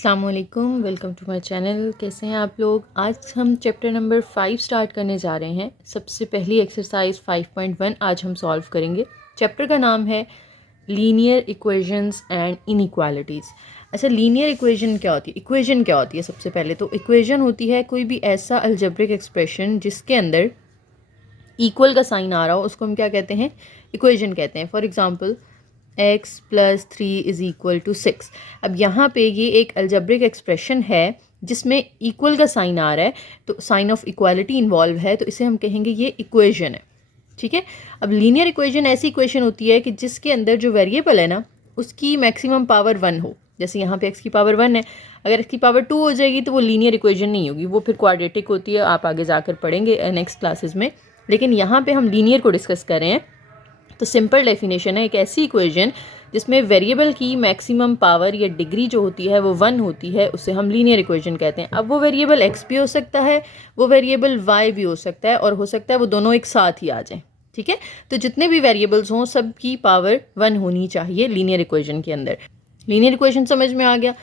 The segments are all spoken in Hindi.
अस्सलाम वालेकुम, वेलकम टू माय चैनल। कैसे हैं आप लोग। आज हम चैप्टर नंबर 5 स्टार्ट करने जा रहे हैं। सबसे पहली एक्सरसाइज 5.1 आज हम सॉल्व करेंगे। चैप्टर का नाम है लीनियर इक्वेशंस एंड इनइक्वालिटीज़। अच्छा, लीनियर इक्वेशन क्या होती है? इक्वेशन क्या होती है? सबसे पहले तो इक्वेशन होती है कोई भी ऐसा अलजेब्रिक एक्सप्रेशन जिसके अंदर इक्वल का साइन आ रहा हो, उसको हम क्या कहते हैं? इक्वेशन कहते हैं। For example x + 3 = 6। अब यहाँ पे ये एक अलजेब्रिक एक्सप्रेशन है जिसमें इक्वल का साइन आ रहा है, तो साइन ऑफ इक्वालिटी इन्वॉल्व है, तो इसे हम कहेंगे ये इक्वेशन है। ठीक है। अब लीनियर इक्वेशन ऐसी इक्वेशन होती है कि जिसके अंदर जो वेरिएबल है ना, उसकी मैक्सिमम पावर 1 हो। जैसे यहाँ पे x की पावर 1 है, अगर x की पावर 2 हो जाएगी तो वो लीनियर इक्वेशन नहीं होगी, वो फिर क्वाड्रेटिक होती है। आप आगे जाकर पढ़ेंगे नेक्स्ट क्लासेस में, लेकिन यहाँ पे हम लीनियर को डिस्कस कर रहे हैं। तो सिंपल डेफिनेशन है एक ऐसी इक्वेशन जिसमें वेरिएबल की मैक्सिमम पावर या डिग्री जो होती है वो 1 होती है, उसे हम लीनियर इक्वेशन कहते हैं। अब वो वेरिएबल x भी हो सकता है, वो वेरिएबल y भी हो सकता है, और हो सकता है वो दोनों एक साथ ही आ जाएं। ठीक है। तो जितने भी वेरिएबल्स हों सब की पावर 1 होनी चाहिए लीनियर इक्वेशन के अंदर। लीनियर इक्वेशन समझ में आ गया।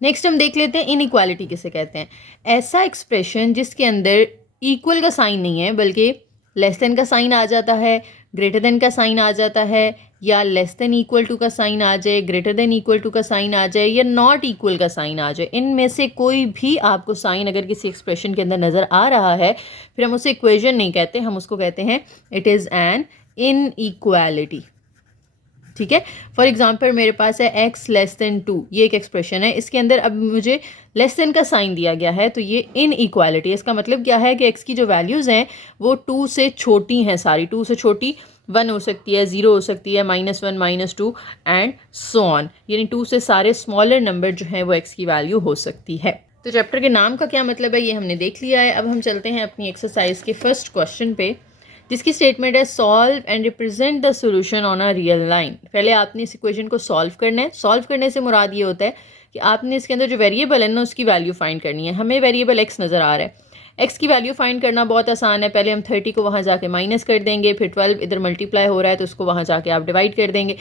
नेक्स्ट हम देख लेते हैं इनइक्वालिटी किसे कहते हैं। ऐसा एक्सप्रेशन जिसके अंदर इक्वल का साइन नहीं है बल्कि लेस देन का साइन आ जाता है, ग्रेटर देन का साइन आ जाता है, या लेस देन इक्वल टू का साइन आ जाए, ग्रेटर देन इक्वल टू का साइन आ जाए, या नॉट इक्वल का साइन आ जाए। इनमें से कोई भी आपको साइन अगर किसी एक्सप्रेशन के अंदर नज़र आ रहा है, फिर हम उसे इक्वेशन नहीं कहते, हम उसको कहते हैं इट इज़ एन इनइक्वालिटी। ठीक है। फॉर एग्जाम्पल मेरे पास है x < 2, ये एक एक्सप्रेशन है। इसके अंदर अब मुझे लेस देन का साइन दिया गया है, तो ये इनइक्वालिटी। इसका मतलब क्या है कि x की जो वैल्यूज़ हैं वो 2 से छोटी हैं, सारी 2 से छोटी 1 हो सकती है, 0 हो सकती है, -1 -2 एंड सो ऑन, यानी 2 से सारे स्मॉलर नंबर जो हैं वो x की वैल्यू हो सकती है। तो चैप्टर के नाम का क्या मतलब है ये हमने देख लिया है। अब हम चलते हैं अपनी एक्सरसाइज के फर्स्ट क्वेश्चन पे, जिसकी स्टेटमेंट है solve and represent the solution on a real line. पहले आपने इस इक्वेशन को सॉल्व करना है। सॉल्व करने से मुराद ये होता है कि आपने इसके अंदर जो वेरिएबल है ना उसकी वैल्यू फाइंड करनी है। हमें वेरिएबल x नज़र आ रहा है, x की वैल्यू फाइंड करना बहुत आसान है। पहले हम 30 को वहाँ जाके माइनस कर देंगे, फिर 12 इधर मल्टीप्लाई हो रहा है तो उसको वहाँ जाके आप डिवाइड कर देंगे,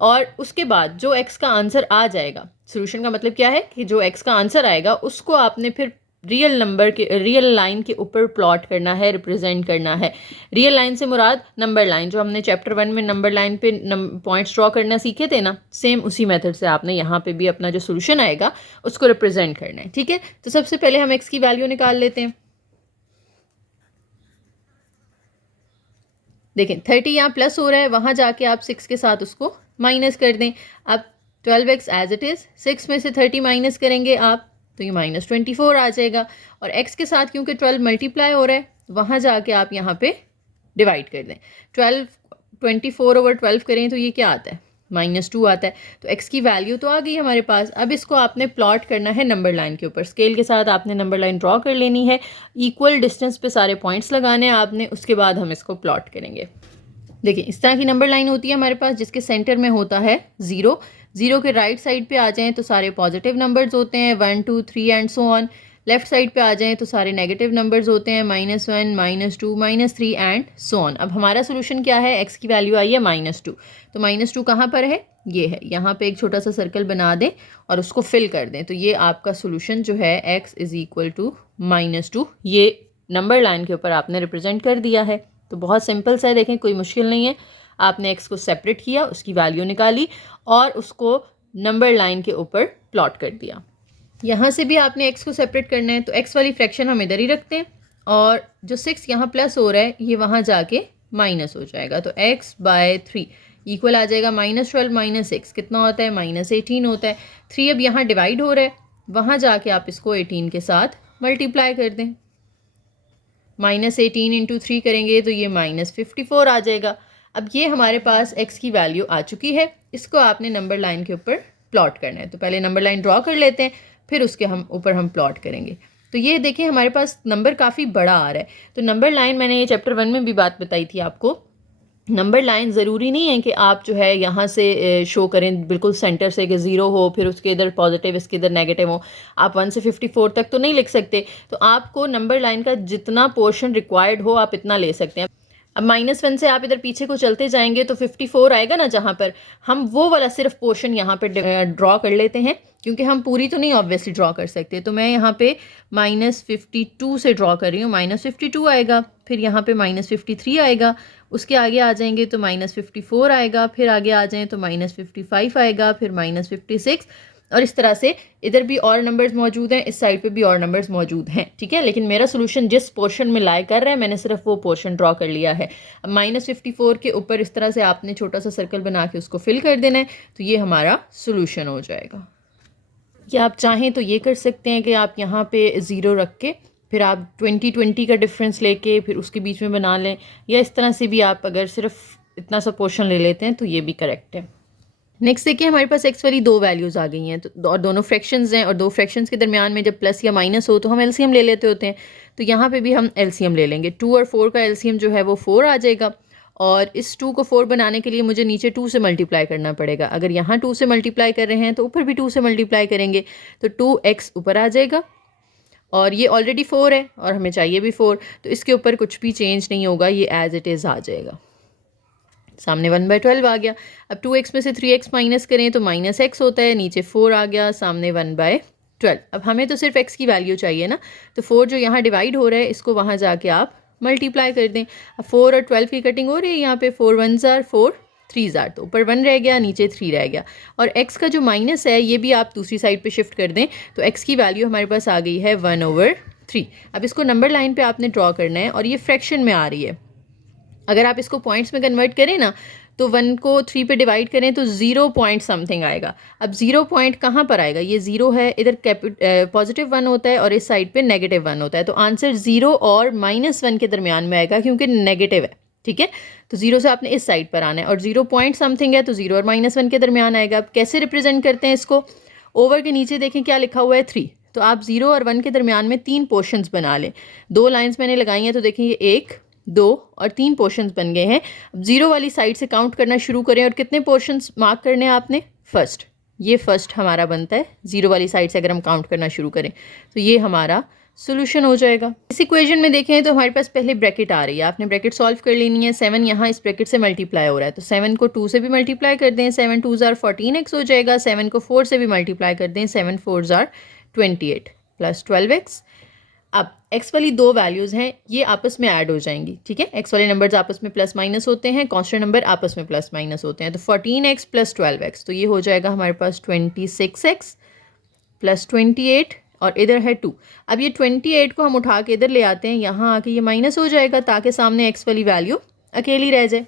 और उसके बाद जो x का आंसर आ जाएगा, सोल्यूशन का मतलब क्या है कि जो x का आंसर आएगा उसको आपने फिर रियल नंबर के, रियल लाइन के ऊपर प्लॉट करना है, रिप्रेजेंट करना है। रियल लाइन से मुराद नंबर लाइन, जो हमने चैप्टर 1 में नंबर लाइन पे पॉइंट्स ड्रॉ करना सीखे थे ना, सेम उसी मेथड से आपने यहाँ पे भी अपना जो सोल्यूशन आएगा उसको रिप्रेजेंट करना है। ठीक है। तो सबसे पहले हम x की वैल्यू निकाल लेते हैं। देखें 30 यहाँ प्लस हो रहा है, वहाँ जाके आप 6 के साथ उसको माइनस कर दें। अब 12x एज इट इज़, 6 में से 30 माइनस करेंगे आप तो ये -24 आ जाएगा, और x के साथ क्योंकि 12 मल्टीप्लाई हो रहा है वहाँ जाके आप यहाँ पे डिवाइड कर दें। 24/12 करें तो ये क्या आता है? -2 आता है। तो x की वैल्यू तो आ गई हमारे पास। अब इसको आपने प्लॉट करना है नंबर लाइन के ऊपर। स्केल के साथ आपने नंबर लाइन ड्रॉ कर लेनी है, इक्वल डिस्टेंस पे सारे पॉइंट्स लगाने हैं आपने, उसके बाद हम इसको प्लॉट करेंगे। देखिए इस तरह की नंबर लाइन होती है हमारे पास, जिसके सेंटर में होता है 0। 0 के राइट साइड पे आ जाएं तो सारे पॉजिटिव नंबर्स होते हैं, 1 2 3 and so on. Left side पे आ जाएं तो सारे नेगेटिव नंबर्स होते हैं, -1 -2 -3 एंड सो ऑन। अब हमारा सोल्यूशन क्या है? x की वैल्यू आई है -2, तो -2 कहाँ पर है? ये है। यहाँ पे एक छोटा सा सर्कल बना दें और उसको फिल कर दें, तो ये आपका सोल्यूशन जो है x = -2, ये नंबर लाइन के ऊपर आपने रिप्रेजेंट कर दिया है। तो बहुत सिंपल सा है, देखें कोई मुश्किल नहीं है। आपने x को सेपरेट किया, उसकी वैल्यू निकाली और उसको नंबर लाइन के ऊपर प्लॉट कर दिया। यहाँ से भी आपने x को सेपरेट करना है, तो x वाली फ्रैक्शन हम इधर ही रखते हैं, और जो 6 यहाँ प्लस हो रहा है ये वहाँ जाके माइनस हो जाएगा, तो x/3 इक्वल आ जाएगा -12 -6 कितना होता है? -18 होता है। 3 अब यहाँ डिवाइड हो रहा है, वहाँ जाके आप इसको 18 के साथ मल्टीप्लाई कर दें। -18 × 3 करेंगे तो ये -54 आ जाएगा। अब ये हमारे पास x की वैल्यू आ चुकी है, इसको आपने नंबर लाइन के ऊपर प्लॉट करना है। तो पहले नंबर लाइन ड्रॉ कर लेते हैं, फिर उसके ऊपर हम प्लॉट करेंगे। तो ये देखिए हमारे पास नंबर काफ़ी बड़ा आ रहा है। तो नंबर लाइन, मैंने ये चैप्टर 1 में भी बात बताई थी आपको, नंबर लाइन ज़रूरी नहीं है कि आप जो है यहाँ से शो करें बिल्कुल सेंटर से कि 0 हो, फिर उसके इधर पॉजिटिव इसके इधर नेगेटिव हो। आप 1 से 54 तक तो नहीं लिख सकते, तो आपको नंबर लाइन का जितना पोर्शन रिक्वायर्ड हो आप इतना ले सकते हैं। अब -1 से आप इधर पीछे को चलते जाएंगे तो 54 आएगा ना, जहाँ पर हम वो वाला सिर्फ पोर्शन यहाँ पे ड्रॉ कर लेते हैं, क्योंकि हम पूरी तो नहीं ऑब्वियसली ड्रॉ कर सकते। तो मैं यहाँ पे -52 से ड्रॉ कर रही हूँ। -52 आएगा, फिर यहाँ पे -53 आएगा, उसके आगे आ जाएंगे तो -54 आएगा, फिर आगे आ जाएँ तो -55 आएगा, फिर -56, और इस तरह से इधर भी और नंबर्स मौजूद हैं, इस साइड पे भी और नंबर्स मौजूद हैं, ठीक है। लेकिन मेरा सोल्यूशन जिस पोर्शन में लाई कर रहा है, मैंने सिर्फ वो पोर्शन ड्रॉ कर लिया है। अब -54 के ऊपर इस तरह से आपने छोटा सा सर्कल बना के उसको फिल कर देना है, तो ये हमारा सोल्यूशन हो जाएगा। या आप चाहें तो ये कर सकते हैं कि आप यहाँ पे 0 रख के फिर आप 20 का डिफरेंस लेके फिर उसके बीच में बना लें, या इस तरह से भी आप अगर सिर्फ इतना सा पोर्शन ले लेते हैं तो ये भी करेक्ट है। नेक्स्ट देखिए, हमारे पास एक्स वाली दो वैल्यूज़ आ गई हैं, तो और दोनों फ्रैक्शंस हैं, और दो फ्रैक्शंस के दरमियान में जब प्लस या माइनस हो तो हम एलसीएम ले लेते होते हैं। तो यहाँ पे भी हम एलसीएम ले लेंगे। 2 और 4 का एलसीएम जो है वो 4 आ जाएगा, और इस 2 को 4 बनाने के लिए मुझे नीचे 2 से मल्टीप्लाई करना पड़ेगा। अगर यहाँ 2 से मल्टीप्लाई कर रहे हैं तो ऊपर भी 2 से मल्टीप्लाई करेंगे, तो 2x ऊपर आ जाएगा, और ये ऑलरेडी 4 है और हमें चाहिए भी 4, तो इसके ऊपर कुछ भी चेंज नहीं होगा, ये एज इट इज़ आ जाएगा। सामने 1/12 आ गया। अब 2x में से 3x माइनस करें तो -x होता है, नीचे 4 आ गया, सामने 1/12। अब हमें तो सिर्फ x की वैल्यू चाहिए ना, तो 4 जो यहाँ डिवाइड हो रहा है इसको वहाँ जाके आप मल्टीप्लाई कर दें। अब 4 और 12 की कटिंग हो रही है, यहाँ पे 4 1s are 4 3s are, तो ऊपर 1 रह गया, नीचे 3 रह गया, और x का जो माइनस है ये भी आप दूसरी साइड पे शिफ्ट कर दें, तो x की वैल्यू हमारे पास आ गई है 1/3। अब इसको नंबर लाइन पे आपने ड्रॉ करना है, और ये फ्रैक्शन में आ रही है। अगर आप इसको पॉइंट्स में कन्वर्ट करें ना, तो 1 को 3 पे डिवाइड करें तो 0 पॉइंट समथिंग आएगा। अब 0 पॉइंट कहाँ पर आएगा, ये 0 है, इधर +1 होता है और इस साइड पे -1 होता है, तो आंसर 0 और -1 के दरमियान में आएगा, क्योंकि नेगेटिव है, ठीक है। तो 0 से आपने इस साइड पर आना है, और 0 पॉइंट समथिंग है तो 0 और -1 के दरमियान आएगा। अब कैसे रिप्रेजेंट करते हैं इसको, ओवर के नीचे देखें क्या लिखा हुआ है 3, तो आप 0 और 1 के दरमियान में 3 पोर्शंस बना लें। 2 लाइन्स मैंने लगाई हैं, तो देखें ये 1 2 और 3 पोर्शंस बन गए हैं। अब 0 वाली साइड से काउंट करना शुरू करें, और कितने पोर्शंस मार्क करने हैं आपने, फर्स्ट, ये फर्स्ट हमारा बनता है। 0 वाली साइड से अगर हम काउंट करना शुरू करें तो ये हमारा सोल्यूशन हो जाएगा। इस इक्वेशन में देखें तो हमारे पास पहले ब्रैकेट आ रही है, आपने ब्रैकेट सॉल्व कर लेनी है। 7 यहाँ इस ब्रैकेट से मल्टीप्लाई हो रहा है, तो 7 को 2 से भी मल्टीप्लाई कर दें, 7 2s are 14x हो जाएगा। 7 को 4 से भी मल्टीप्लाई कर दें, 7 4s are 28 प्लस 12x। अब x वाली दो वैल्यूज़ हैं, ये आपस में ऐड हो जाएंगी, ठीक है। x वाले नंबर्स आपस में प्लस माइनस होते हैं, कांस्टेंट नंबर आपस में प्लस माइनस होते हैं, तो 14x प्लस 12x, तो ये हो जाएगा हमारे पास 26x प्लस 28, और इधर है 2। अब ये 28 को हम उठा के इधर ले आते हैं, यहाँ आके ये माइनस हो जाएगा, ताकि सामने x वाली वैल्यू अकेली रह जाए।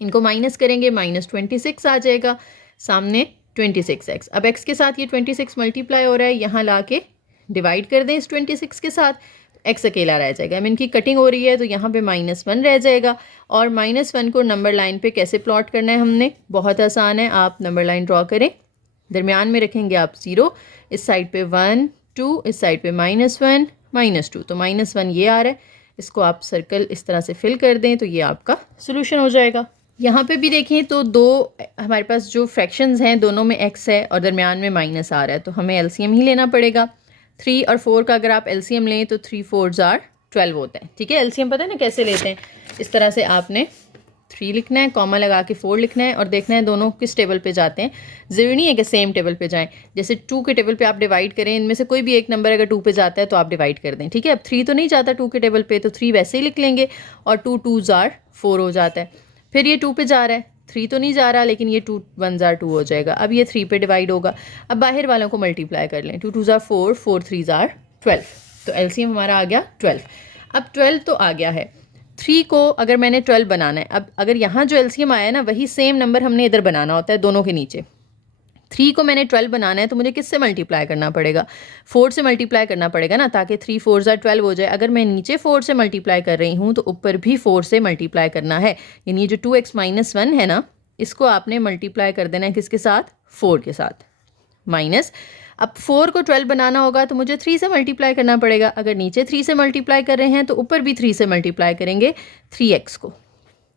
इनको माइनस करेंगे, -26 आ जाएगा, सामने 26x। अब x के साथ ये 26 मल्टीप्लाई हो रहा है, यहाँ ला के डिवाइड कर दें इस 26 के साथ, x अकेला रह जाएगा। अब इनकी कटिंग हो रही है, तो यहाँ पे -1 रह जाएगा, और -1 को नंबर लाइन पे कैसे प्लॉट करना है हमने, बहुत आसान है। आप नंबर लाइन ड्रॉ करें, दरमियान में रखेंगे आप 0, इस साइड पे 1 2, इस साइड पे -1 -2, तो -1 ये आ रहा है, इसको आप सर्कल इस तरह से फिल कर दें, तो ये आपका सोल्यूशन हो जाएगा। यहाँ पे भी देखें तो दो हमारे पास जो फ्रैक्शंस हैं, दोनों में x है और दरमियान में माइनस आ रहा है, तो हमें एलसीएम ही लेना पड़ेगा। 3 और 4 का अगर आप एलसीएम लें तो 3 4s are 12 होता है, ठीक है। एलसीएम पता है ना कैसे लेते हैं, इस तरह से आपने 3 लिखना है, कॉमा लगा के 4 लिखना है, और देखना है दोनों किस टेबल पे जाते हैं। ज़रूरी नहीं है कि सेम टेबल पे जाएं, जैसे 2 के टेबल पे आप डिवाइड करें, इनमें से कोई भी एक नंबर अगर 2 पे जाता है तो आप डिवाइड कर दें, ठीक है। अब 3 तो नहीं जाता 2 के टेबल पे, तो 3 वैसे ही लिख लेंगे, और 2 2s are 4 हो जाता है। फिर ये 2 पे जा रहा है, 3 तो नहीं जा रहा, लेकिन ये 2 1s are 2 हो जाएगा। अब ये 3 पे डिवाइड होगा, अब बाहर वालों को मल्टीप्लाई कर लें, 2 2s are 4 4 3s are 12, तो एलसीएम हमारा आ गया 12। अब 12 तो आ गया है, 3 को अगर मैंने 12 बनाना है, अब अगर यहाँ जो एलसीएम आया है ना, वही सेम नंबर हमने इधर बनाना होता है, दोनों के नीचे। 3 को मैंने 12 बनाना है, तो मुझे किससे मल्टीप्लाई करना पड़ेगा, 4 से मल्टीप्लाई करना पड़ेगा ना, ताकि 3 4s are 12 हो जाए। अगर मैं नीचे 4 से मल्टीप्लाई कर रही हूँ, तो ऊपर भी 4 से मल्टीप्लाई करना है, यानी ये जो 2x - 1 है ना, इसको आपने मल्टीप्लाई कर देना है किसके साथ, 4 के साथ, माइनस। अब 4 को 12 बनाना होगा तो मुझे 3 से मल्टीप्लाई करना पड़ेगा। अगर नीचे 3 से मल्टीप्लाई कर रहे हैं तो ऊपर भी 3 से मल्टीप्लाई करेंगे 3x को,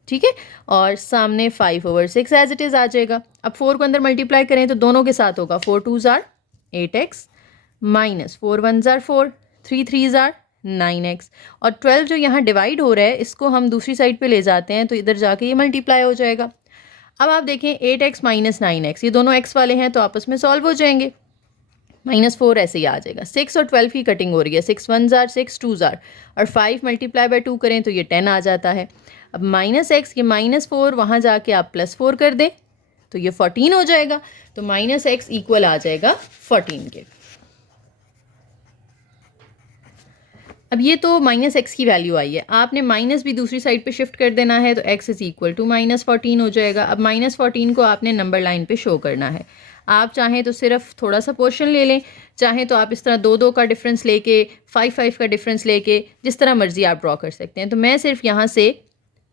ठीक है, और सामने 5/6 एज इट इज़ आ जाएगा। अब 4 को अंदर मल्टीप्लाई करें तो दोनों के साथ होगा, 4 2s are 8x, -4 1s are 4, 3 3s are 9x, और 12 जो यहाँ डिवाइड हो रहा है इसको हम दूसरी साइड पे ले जाते हैं तो इधर जाके ये मल्टीप्लाई हो जाएगा। अब आप देखें 8x माइनस 9x, ये दोनों x वाले हैं तो आपस में सॉल्व हो जाएंगे, -4 ऐसे ही आ जाएगा। 6 और 12 की कटिंग हो रही है, 6 1 जार 6 2 जार, और 5 मल्टीप्लाई बाय 2 करें तो ये 10 आ जाता है। अब -x, ये -4 वहाँ जाके आप +4 कर दें तो ये 14 हो जाएगा, तो -x इक्वल आ जाएगा 14 के। अब ये तो -x की वैल्यू आई है, आपने माइनस भी दूसरी साइड पे शिफ्ट कर देना है तो x इज़ इक्वल टू -14 हो जाएगा। अब -14 को आपने नंबर लाइन पे शो करना है। आप चाहें तो सिर्फ थोड़ा सा पोर्शन ले लें, चाहें तो आप इस तरह 2-2 का डिफरेंस लेके 5-5 का डिफरेंस लेके जिस तरह मर्जी आप ड्रॉ कर सकते हैं। तो मैं सिर्फ यहाँ से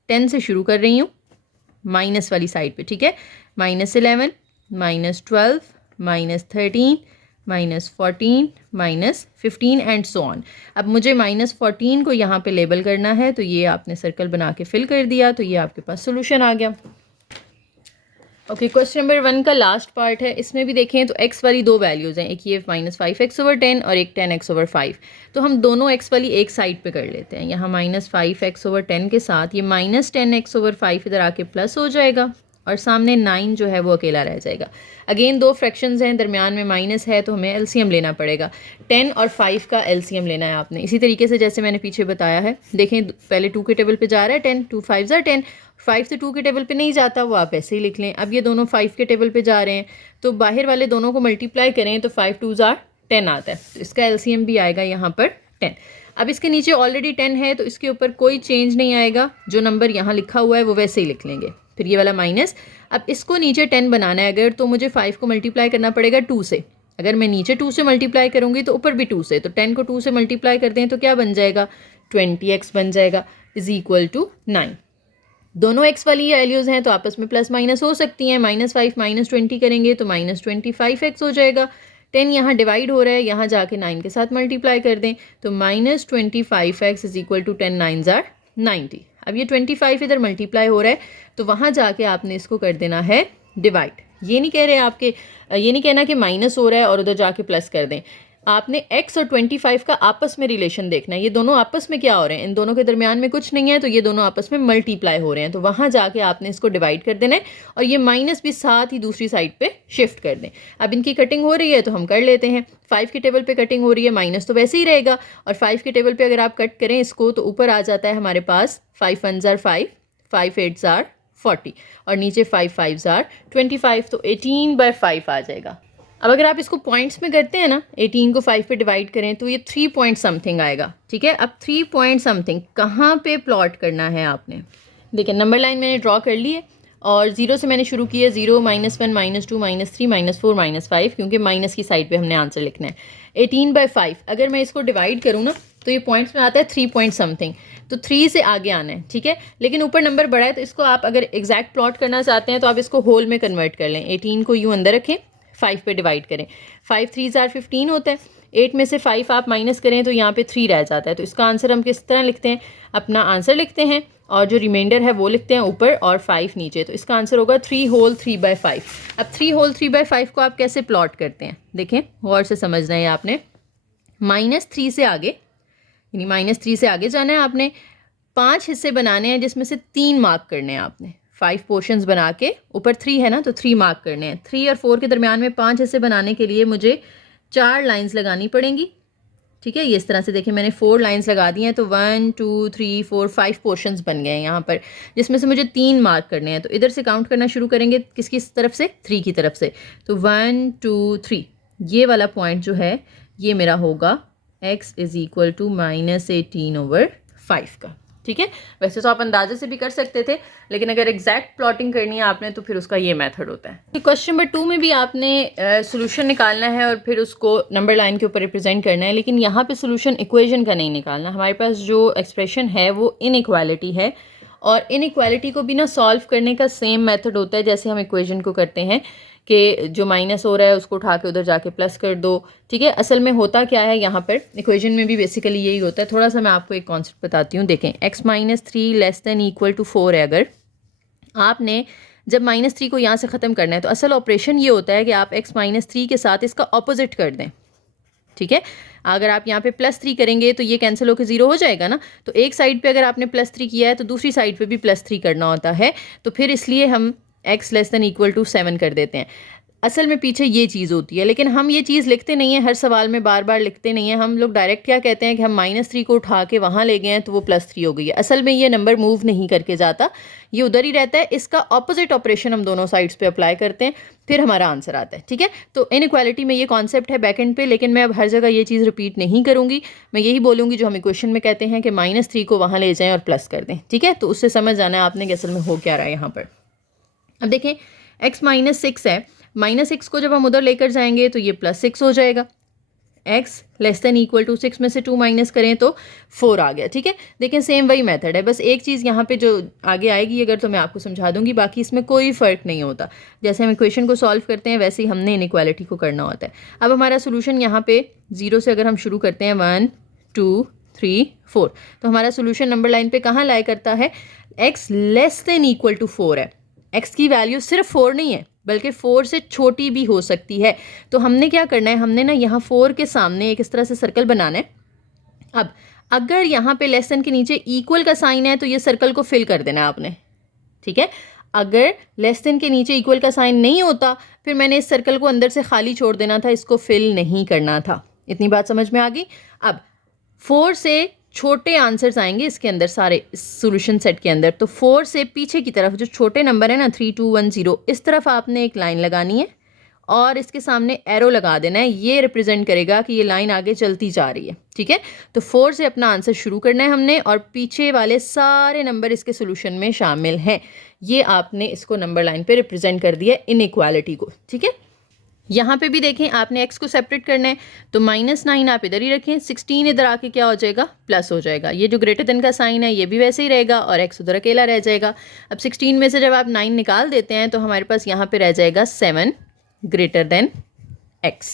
10 से शुरू कर रही हूँ माइनस वाली साइड पे, ठीक है। -11, -12, -13, -14, -15 एंड सो ऑन। अब मुझे -14 को यहाँ पे लेबल करना है तो ये आपने सर्कल बना के फिल कर दिया तो ये आपके पास सोल्यूशन आ गया। ओके, क्वेश्चन नंबर 1 का लास्ट पार्ट है। इसमें भी देखें तो x वाली दो वैल्यूज़ हैं, एक ये -5x/10 और एक 10x/5। तो हम दोनों x वाली एक साइड पे कर लेते हैं। यहाँ -5x/10 के साथ ये -10x/5 इधर आके प्लस हो जाएगा और सामने 9 जो है वो अकेला रह जाएगा। अगेन दो फ्रैक्शंस हैं, दरमियान में माइनस है तो हमें एलसीएम लेना पड़ेगा। 10 और 5 का एलसीएम लेना है आपने, इसी तरीके से जैसे मैंने पीछे बताया है। देखें पहले 2 के टेबल पे जा रहा है 10, 2 5 ज़ा 10, 5 से 2 के टेबल पे नहीं जाता, वो आप ऐसे ही लिख लें। अब ये दोनों 5 के टेबल पे जा रहे हैं तो बाहर वाले दोनों को मल्टीप्लाई करें तो 5 2 ज़ा 10 आता है, तो इसका एलसीएम भी आएगा यहाँ पर 10। अब इसके नीचे ऑलरेडी 10 है तो इसके ऊपर कोई चेंज नहीं आएगा, जो नंबर यहाँ लिखा हुआ है वो वैसे ही लिख लेंगे, फिर ये वाला माइनस। अब इसको नीचे 10 बनाना है अगर, तो मुझे 5 को मल्टीप्लाई करना पड़ेगा 2 से। अगर मैं नीचे 2 से मल्टीप्लाई करूँगी तो ऊपर भी 2 से, तो 10 को 2 से मल्टीप्लाई कर दें तो क्या बन जाएगा, 20x बन जाएगा इज़ इक्वल टू 9। दोनों x वाली वैल्यूज़ हैं तो आपस में प्लस माइनस हो सकती हैं। -5 -20 करेंगे तो -25x हो जाएगा। 10 यहाँ डिवाइड हो रहा है, यहाँ जाके 9 के साथ मल्टीप्लाई कर दें तो -25x इज़ इक्वल टू 10 9 ज़ार 90। अब ये 25 इधर मल्टीप्लाई हो रहा है तो वहाँ जाके आपने इसको कर देना है डिवाइड। ये नहीं कह रहे आपके, ये नहीं कहना कि माइनस हो रहा है और उधर जाके प्लस कर दें। आपने x और 25 का आपस में रिलेशन देखना है, ये दोनों आपस में क्या हो रहे हैं, इन दोनों के दरमियान में कुछ नहीं है तो ये दोनों आपस में मल्टीप्लाई हो रहे हैं, तो वहाँ जाके आपने इसको डिवाइड कर देना है और ये माइनस भी साथ ही दूसरी साइड पे शिफ्ट कर दें। अब इनकी कटिंग हो रही है तो हम कर लेते हैं। 5 के टेबल पे कटिंग हो रही है, माइनस तो वैसे ही रहेगा, और 5 के टेबल पे अगर आप कट करें इसको तो ऊपर आ जाता है हमारे पास 5 1 ज़ार 5, 5 8 ज़ार 40 और नीचे 5 5 ज़ार 25, तो 18/5 आ जाएगा। अब अगर आप इसको पॉइंट्स में करते हैं ना, 18 को 5 पे डिवाइड करें तो ये 3 पॉइंट समथिंग आएगा, ठीक है। अब 3 पॉइंट समथिंग कहाँ पे प्लॉट करना है आपने, देखिए नंबर लाइन मैंने ड्रॉ कर ली है और 0 से मैंने शुरू किया, 0 -1 -2 -3 -4 -5, क्योंकि माइनस की साइड पे हमने आंसर लिखना है। 18/5 अगर मैं इसको डिवाइड करूँ ना तो ये पॉइंट्स में आता है 3 पॉइंट समथिंग, तो 3 से आगे आना है, ठीक है। लेकिन ऊपर नंबर बड़ा है तो इसको आप अगर एग्जैक्ट प्लॉट करना चाहते हैं तो आप इसको होल में कन्वर्ट कर लें। 18 को यूँ अंदर रखें, 5 पे डिवाइड करें, 5 3 ज़ार 15 होता है। 8 में से 5 आप माइनस करें तो यहाँ पे 3 रह जाता है, तो इसका आंसर हम किस तरह लिखते हैं, अपना आंसर लिखते हैं और जो रिमाइंडर है वो लिखते हैं ऊपर और 5 नीचे, तो इसका आंसर होगा 3 होल 3/5। अब 3 होल 3/5 को आप कैसे प्लॉट करते हैं, देखें गौर से समझना है आपने। -3 से आगे, यानी -3 से आगे जाना है आपने, 5 हिस्से बनाने हैं जिसमें से 3 मार्क करने हैं आपने। 5 पोर्शंस बना के, ऊपर 3 है ना तो 3 मार्क करने हैं। 3 और 4 के दरमियान में 5 हिस्से बनाने के लिए मुझे 4 लाइंस लगानी पड़ेंगी, ठीक है। ये इस तरह से देखें मैंने 4 लाइंस लगा दी हैं तो 1 2 3 4 5 पोर्शंस बन गए हैं यहाँ पर, जिसमें से मुझे 3 मार्क करने हैं। तो इधर से काउंट करना शुरू करेंगे, किसकी तरफ से, 3 की तरफ से, तो 1 2 3। ये वाला पॉइंट जो है ये मेरा होगा x इज़ इक्वल टू -18/5 का, ठीक है। वैसे तो आप अंदाजे से भी कर सकते थे, लेकिन अगर एग्जैक्ट प्लॉटिंग करनी है आपने तो फिर उसका ये मेथड होता है। क्वेश्चन नंबर 2 में भी आपने सोल्यूशन निकालना है और फिर उसको नंबर लाइन के ऊपर रिप्रेजेंट करना है, लेकिन यहाँ पे सोल्यूशन इक्वेशन का नहीं निकालना। हमारे पास जो एक्सप्रेशन है वो इनइक्वालिटी है और इनइक्वालिटी को भी ना सॉल्व करने का सेम मेथड होता है जैसे हम इक्वेशन को करते हैं कि जो माइनस हो रहा है उसको उठा के उधर जाके प्लस कर दो, ठीक है। असल में होता क्या है यहाँ पर, इक्वेशन में भी बेसिकली यही होता है। थोड़ा सा मैं आपको एक कॉन्सेप्ट बताती हूँ। देखें x - 3 less than equal to 4 है, अगर आपने जब -3 को यहाँ से ख़त्म करना है तो असल ऑपरेशन ये होता है कि आप x - 3 के साथ इसका ऑपोजिट कर दें, ठीक है। अगर आप यहाँ पे +3 करेंगे तो ये कैंसिल होकर 0 हो जाएगा ना, तो एक साइड पे अगर आपने +3 किया है तो दूसरी साइड पे भी +3 करना होता है, तो फिर इसलिए हम x <= 7 कर देते हैं। असल में पीछे ये चीज़ होती है, लेकिन हम ये चीज़ लिखते नहीं हैं, हर सवाल में बार बार लिखते नहीं हैं। हम लोग डायरेक्ट क्या कहते हैं कि हम -3 को उठा के वहाँ ले गए हैं तो वो +3 हो गई है। असल में ये नंबर मूव नहीं करके जाता, ये उधर ही रहता है। इसका ऑपोजिट ऑपरेशन हम दोनों साइड्स पे अप्लाई करते हैं, फिर हमारा आंसर आता है, ठीक है। तो इनइक्वालिटी में ये कॉन्सेप्ट है बैक एंड पे, लेकिन मैं अब हर जगह ये चीज़ रिपीट नहीं करूँगी। मैं यही बोलूँगी जो हमें क्वेश्चन में कहते हैं कि -3 को वहाँ ले जाएँ और प्लस कर दें, ठीक है। तो उससे समझ जाना है आपने कि असल में हो क्या रहा है यहाँ पर। अब देखें x -6 है, -6 को जब हम उधर लेकर जाएंगे तो ये +6 हो जाएगा। x <= 6 में से 2 माइनस करें तो 4 आ गया, ठीक है। देखें सेम वही मेथड है, बस एक चीज़ यहाँ पे जो आगे आएगी अगर तो मैं आपको समझा दूंगी, बाकी इसमें कोई फ़र्क नहीं होता। जैसे हम इक्वेशन को सॉल्व करते हैं वैसे ही हमने इनइक्वालिटी को करना होता है। अब हमारा सोल्यूशन यहाँ पे 0 से अगर हम शुरू करते हैं 1 2 3 4, तो हमारा सोल्यूशन नंबर लाइन पे कहाँ लाया करता है, x <= 4 है। x की वैल्यू सिर्फ 4 नहीं है बल्कि 4 से छोटी भी हो सकती है। तो हमने क्या करना है, हमने ना यहाँ 4 के सामने एक इस तरह से सर्कल बनाना है। अब अगर यहाँ पे लेस देन के नीचे इक्वल का साइन है तो ये सर्कल को फिल कर देना है आपने, ठीक है। अगर लेस देन के नीचे इक्वल का साइन नहीं होता फिर मैंने इस सर्कल को अंदर से खाली छोड़ देना था, इसको फिल नहीं करना था। इतनी बात समझ में आ गई। अब 4 से छोटे आंसर्स आएंगे इसके अंदर, सारे सॉल्यूशन सेट के अंदर। तो 4 से पीछे की तरफ जो छोटे नंबर है ना 3 2 1 0, इस तरफ आपने एक लाइन लगानी है और इसके सामने एरो लगा देना है। ये रिप्रेजेंट करेगा कि ये लाइन आगे चलती जा रही है, ठीक है। तो 4 से अपना आंसर शुरू करना है हमने और पीछे वाले सारे नंबर इसके सोल्यूशन में शामिल हैं। ये आपने इसको नंबर लाइन पे रिप्रेजेंट कर दिया इनइक्वालिटी को, ठीक है। यहाँ पे भी देखें आपने x को सेपरेट करना है, तो -9 आप इधर ही रखें, 16 इधर आके क्या हो जाएगा, प्लस हो जाएगा। ये जो ग्रेटर देन का साइन है ये भी वैसे ही रहेगा और x उधर अकेला रह जाएगा। अब 16 में से जब आप 9 निकाल देते हैं तो हमारे पास यहाँ पे रह जाएगा 7 > x।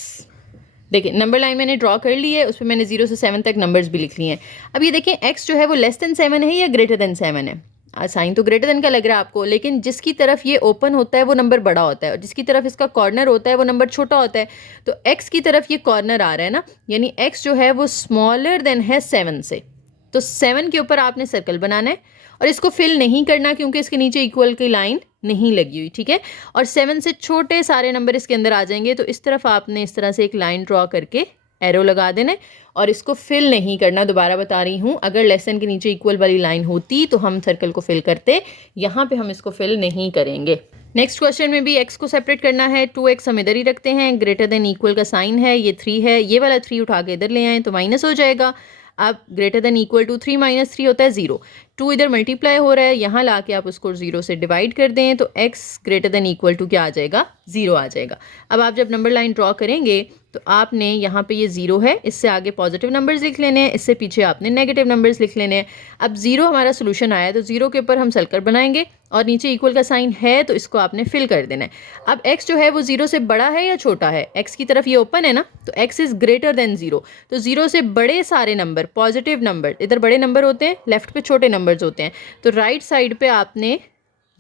देखिए नंबर लाइन मैंने ड्रॉ कर ली है, उस पर मैंने 0 से 7 तक नंबर्स भी लिख लिए हैं। अब ये देखें x जो है वो <7 है या >7 है। साइन तो ग्रेटर देन का लग रहा है आपको, लेकिन जिसकी तरफ ये ओपन होता है वो नंबर बड़ा होता है और जिसकी तरफ इसका कॉर्नर होता है वो नंबर छोटा होता है। तो x की तरफ ये कॉर्नर आ रहा है ना, यानी x जो है वो स्मॉलर देन है 7 से। तो 7 के ऊपर आपने सर्कल बनाना है और इसको फिल नहीं करना क्योंकि इसके नीचे इक्वल की लाइन नहीं लगी हुई, ठीक है। और 7 से छोटे सारे नंबर इसके अंदर आ जाएंगे, तो इस तरफ आपने इस तरह से एक लाइन ड्रॉ करके एरो लगा देना और इसको फिल नहीं करना। दोबारा बता रही हूँ, अगर लेसन के नीचे इक्वल वाली लाइन होती तो हम सर्कल को फिल करते, यहाँ पे हम इसको फिल नहीं करेंगे। नेक्स्ट क्वेश्चन में भी x को सेपरेट करना है, 2x हम इधर ही रखते हैं, ग्रेटर देन इक्वल का साइन है, ये 3 है, ये वाला 3 उठा के इधर ले आए तो माइनस हो जाएगा। अब ग्रेटर देन इक्वल टू 3 - 3 होता है 0। 2 इधर मल्टीप्लाई हो रहा है, यहाँ ला के आप उसको 0 से डिवाइड कर दें तो x greater than equal to क्या आ जाएगा, 0 आ जाएगा। अब आप जब नंबर लाइन ड्रॉ करेंगे तो आपने यहाँ पे ये 0 है, इससे आगे पॉजिटिव नंबर्स लिख लेने हैं, इससे पीछे आपने नेगेटिव नंबर्स लिख लेने हैं। अब 0 हमारा सोल्यूशन आया तो 0 के ऊपर हम सर्कल बनाएंगे और नीचे इक्वल का साइन है तो इसको आपने फिल कर देना है। अब x जो है वो 0 से बड़ा है या छोटा है, x की तरफ ये ओपन है ना, तो x इज़ ग्रेटर देन 0। तो 0 से बड़े सारे नंबर, पॉजिटिव नंबर, इधर बड़े नंबर होते हैं, लेफ्ट पे छोटे नंबर्स होते हैं, तो राइट साइड पे आपने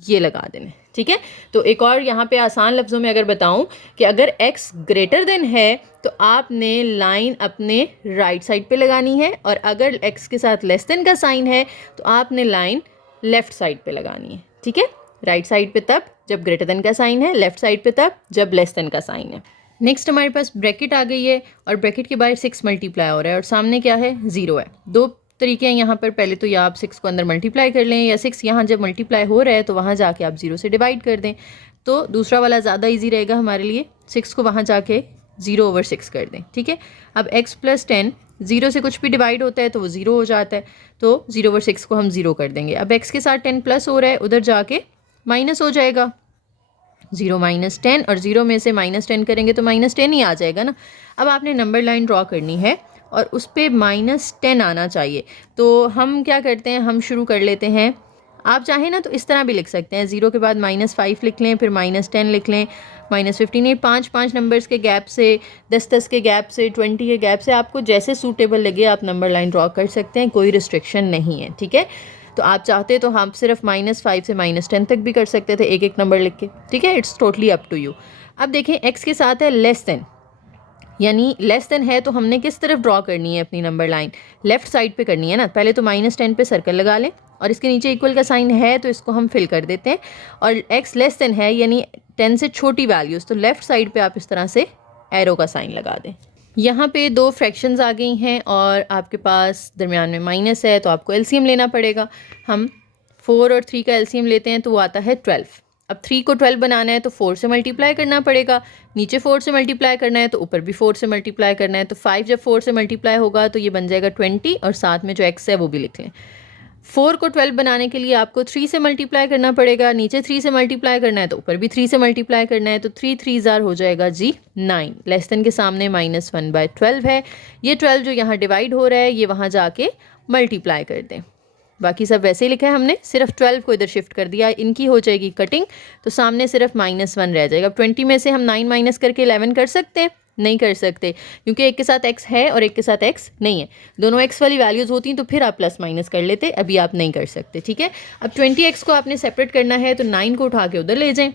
ये लगा देने, ठीक है। तो एक और यहाँ पे आसान लफ्ज़ों में अगर बताऊँ कि अगर x ग्रेटर देन है तो आपने लाइन अपने राइट साइड पे लगानी है और अगर x के साथ लेस देन का साइन है तो आपने लाइन लेफ़्ट साइड पे लगानी है, ठीक है। राइट साइड पे तब जब ग्रेटर देन का साइन है, लेफ़्ट साइड पे तब जब लेस देन का साइन है। नेक्स्ट हमारे पास ब्रैकेट आ गई है और ब्रैकेट के बाहर 6 मल्टीप्लाई हो रहा है और सामने क्या है, 0 है। दो तरीके हैं यहाँ पर, पहले तो या आप 6 को अंदर मल्टीप्लाई कर लें या 6 यहाँ जब मल्टीप्लाई हो रहा है तो वहाँ जाके आप 0 से डिवाइड कर दें, तो दूसरा वाला ज़्यादा इजी रहेगा हमारे लिए। 6 को वहाँ जाके 0/6 कर दें, ठीक है। अब x + 10, 0 से कुछ भी डिवाइड होता है तो वो 0 हो जाता है, तो 0/6 को हम 0 कर देंगे। अब x के साथ 10 प्लस हो रहा है, उधर जाके माइनस हो जाएगा, 0 - 10 और 0 में से -10 करेंगे तो -10 ही आ जाएगा ना। अब आपने नंबर लाइन ड्रॉ करनी है और उस पर -10 आना चाहिए, तो हम क्या करते हैं, हम शुरू कर लेते हैं। आप चाहें ना तो इस तरह भी लिख सकते हैं, 0 के बाद -5 लिख लें, फिर -10 लिख लें, -15, 5 नंबर्स के गैप से, 10 के गैप से, 20 के गैप से, आपको जैसे सूटेबल लगे आप नंबर लाइन ड्रॉ कर सकते हैं, कोई रिस्ट्रिक्शन नहीं है, ठीक है। तो आप चाहते तो हम सिर्फ -5 से -10 तक भी कर सकते थे, एक एक नंबर लिख के, ठीक है। It's totally up to you. अब देखें x के साथ है लेस देन, यानी लेस देन है तो हमने किस तरफ ड्रॉ करनी है अपनी नंबर लाइन, लेफ्ट साइड पे करनी है ना। पहले तो -10 पे सर्कल लगा लें और इसके नीचे इक्वल का साइन है तो इसको हम फिल कर देते हैं। और x लेस देन है यानी 10 से छोटी वैल्यूज़, तो लेफ़्ट साइड पे आप इस तरह से एरो का साइन लगा दें। यहाँ पे दो फ्रैक्शंस आ गई हैं और आपके पास दरमियान में माइनस है तो आपको एलसीएम लेना पड़ेगा। हम 4 और 3 का एलसीएम लेते हैं तो वो आता है 12। अब 3 को 12 बनाना है तो 4 से मल्टीप्लाई करना पड़ेगा, नीचे 4 से मल्टीप्लाई करना है तो ऊपर भी 4 से मल्टीप्लाई करना है। तो 5 जब 4 से मल्टीप्लाई होगा तो ये बन जाएगा 20 और साथ में जो x है वो भी लिख लें। 4 को 12 बनाने के लिए आपको 3 से मल्टीप्लाई करना पड़ेगा, नीचे 3 से मल्टीप्लाई करना है तो ऊपर भी 3 से मल्टीप्लाई करना है। तो 3 3 ज़ार हो जाएगा जी 9। लेस देन के सामने -1/12 है। ये 12 जो यहाँ डिवाइड हो रहा है ये वहाँ जाके मल्टीप्लाई कर दें। बाकी सब वैसे ही लिखा है हमने, सिर्फ 12 को इधर शिफ्ट कर दिया। इनकी हो जाएगी कटिंग तो सामने सिर्फ -1 रह जाएगा। 20 में से हम 9 माइनस करके 11 कर सकते हैं? नहीं कर सकते, क्योंकि एक के साथ x है और एक के साथ x नहीं है। दोनों x वाली वैल्यूज़ होती तो फिर आप प्लस माइनस कर लेते, अभी आप नहीं कर सकते। ठीक है, अब 20x को आपने सेपरेट करना है तो 9 को उठा के उधर ले जाएं।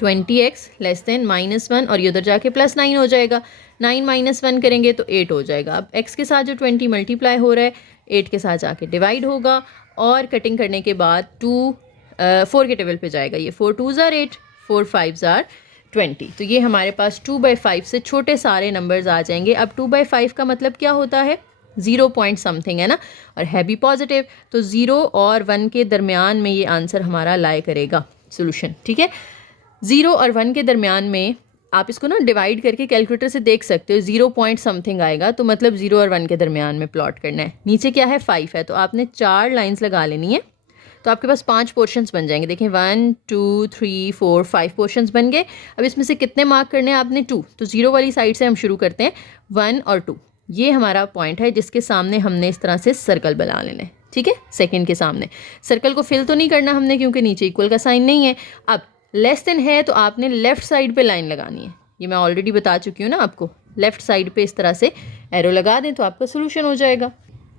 20x लेस देन -1 और ये उधर जाके +9 हो जाएगा। 9 -1 करेंगे तो 8 हो जाएगा। अब x के साथ जो 20 मल्टीप्लाई हो रहा है 8 के साथ जाके डिवाइड होगा और कटिंग करने के बाद 4 के टेबल पे जाएगा। ये 4 2 ज़ार 8, 4 5 ज़ार 20। तो ये हमारे पास 2/5 से छोटे सारे नंबर्स आ जाएंगे। अब 2/5 का मतलब क्या होता है? 0 पॉइंट समथिंग है ना, और है भी पॉजिटिव, तो 0 और 1 के दरमियान में ये आंसर हमारा लाई करेगा सोल्यूशन। ठीक है, 0 और 1 के दरमियान में आप इसको ना डिवाइड करके कैलकुलेटर से देख सकते हो। 0 पॉइंट समथिंग आएगा तो मतलब 0 और 1 के दरमियान में प्लॉट करना है। नीचे क्या है? 5 है, तो आपने 4 लाइंस लगा लेनी है तो आपके पास 5 पोर्शंस बन जाएंगे। देखें 1 2 3 4 5 पोर्शंस बन गए। अब इसमें से कितने मार्क करने हैं आपने? 2। तो 0 वाली साइड से हम शुरू करते हैं, 1 और 2। ये हमारा पॉइंट है जिसके सामने हमने इस तरह से सर्कल बना लेना है। ठीक है, सेकंड के सामने सर्कल को फिल तो नहीं करना हमने क्योंकि नीचे इक्वल का साइन नहीं है। अब लेस देन है तो आपने लेफ़्ट साइड पे लाइन लगानी है। ये मैं ऑलरेडी बता चुकी हूँ ना आपको, लेफ़्ट साइड पे इस तरह से एरो लगा दें तो आपका सोल्यूशन हो जाएगा।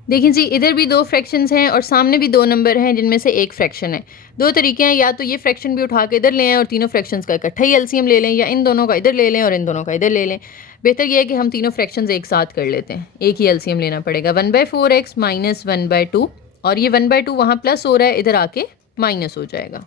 देखिए जी, इधर भी 2 फ्रैक्शंस हैं और सामने भी 2 नंबर हैं जिनमें से एक फ्रैक्शन है। 2 तरीके हैं, या तो ये फ्रैक्शन भी उठा के इधर ले आएँ और तीनों फ्रैक्शंस का इकट्ठा ही एलसीएम ले लें, या इन दोनों का इधर ले लें और इन दोनों का इधर ले लें। बेहतर ये है कि हम तीनों फ्रैक्शंस एक साथ कर लेते हैं, एक ही एलसीएम लेना पड़ेगा। 1/4x माइनस 1/2, और ये 1/2 वहाँ प्लस हो रहा है, इधर आके माइनस हो जाएगा,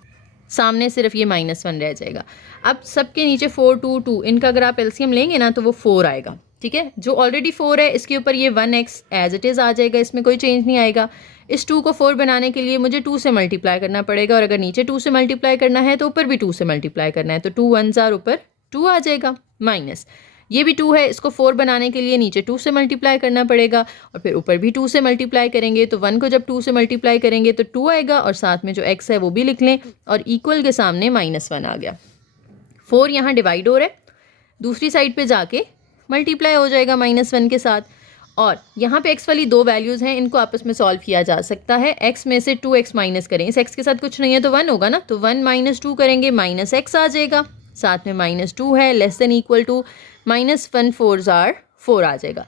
सामने सिर्फ ये -1 रह जाएगा। अब सबके नीचे 4 2 2, इनका अगर आप एलसीएम लेंगे ना तो वो 4 आएगा। ठीक है, जो ऑलरेडी 4 है इसके ऊपर ये 1x एज इट इज़ आ जाएगा, इसमें कोई चेंज नहीं आएगा। इस 2 को 4 बनाने के लिए मुझे 2 से मल्टीप्लाई करना पड़ेगा, और अगर नीचे 2 से मल्टीप्लाई करना है तो ऊपर भी 2 से मल्टीप्लाई करना है। तो 2 1 ज़ार ऊपर 2 आ जाएगा, माइनस ये भी 2 है, इसको 4 बनाने के लिए नीचे 2 से मल्टीप्लाई करना पड़ेगा और फिर ऊपर भी 2 से मल्टीप्लाई करेंगे। तो 1 को जब 2 से मल्टीप्लाई करेंगे तो 2 आएगा, और साथ में जो x है वो भी लिख लें, और इक्वल के सामने -1 आ गया। 4 यहाँ डिवाइड हो रहा है, दूसरी साइड पे जाके मल्टीप्लाई हो जाएगा -1 के साथ। और यहाँ पे x वाली 2 वैल्यूज़ हैं, इनको आपस में सॉल्व किया जा सकता है। x में से 2x माइनस करें, इस x के साथ कुछ नहीं है तो 1 होगा ना, तो 1 - 2 करेंगे, -x आ जाएगा, साथ में -2 है, लेस देन इक्वल टू -1 4 ज़ार 4 आ जाएगा।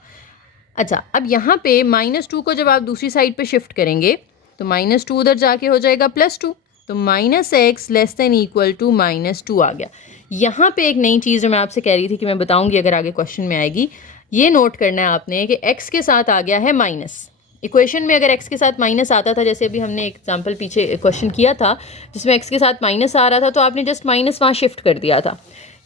अच्छा, अब यहाँ पे -2 को जब आप दूसरी साइड पे शिफ्ट करेंगे तो -2 उधर जाके हो जाएगा +2, तो -x less than equal to -2 आ गया। यहाँ पे एक नई चीज़ जो मैं आपसे कह रही थी कि मैं बताऊँगी अगर आगे क्वेश्चन में आएगी, ये नोट करना है आपने कि x के साथ आ गया है माइनस। इक्वेशन में अगर x के साथ माइनस आता था, जैसे अभी हमने एग्जांपल पीछे क्वेश्चन किया था जिसमें x के साथ माइनस आ रहा था, तो आपने जस्ट माइनस वहाँ शिफ्ट कर दिया था।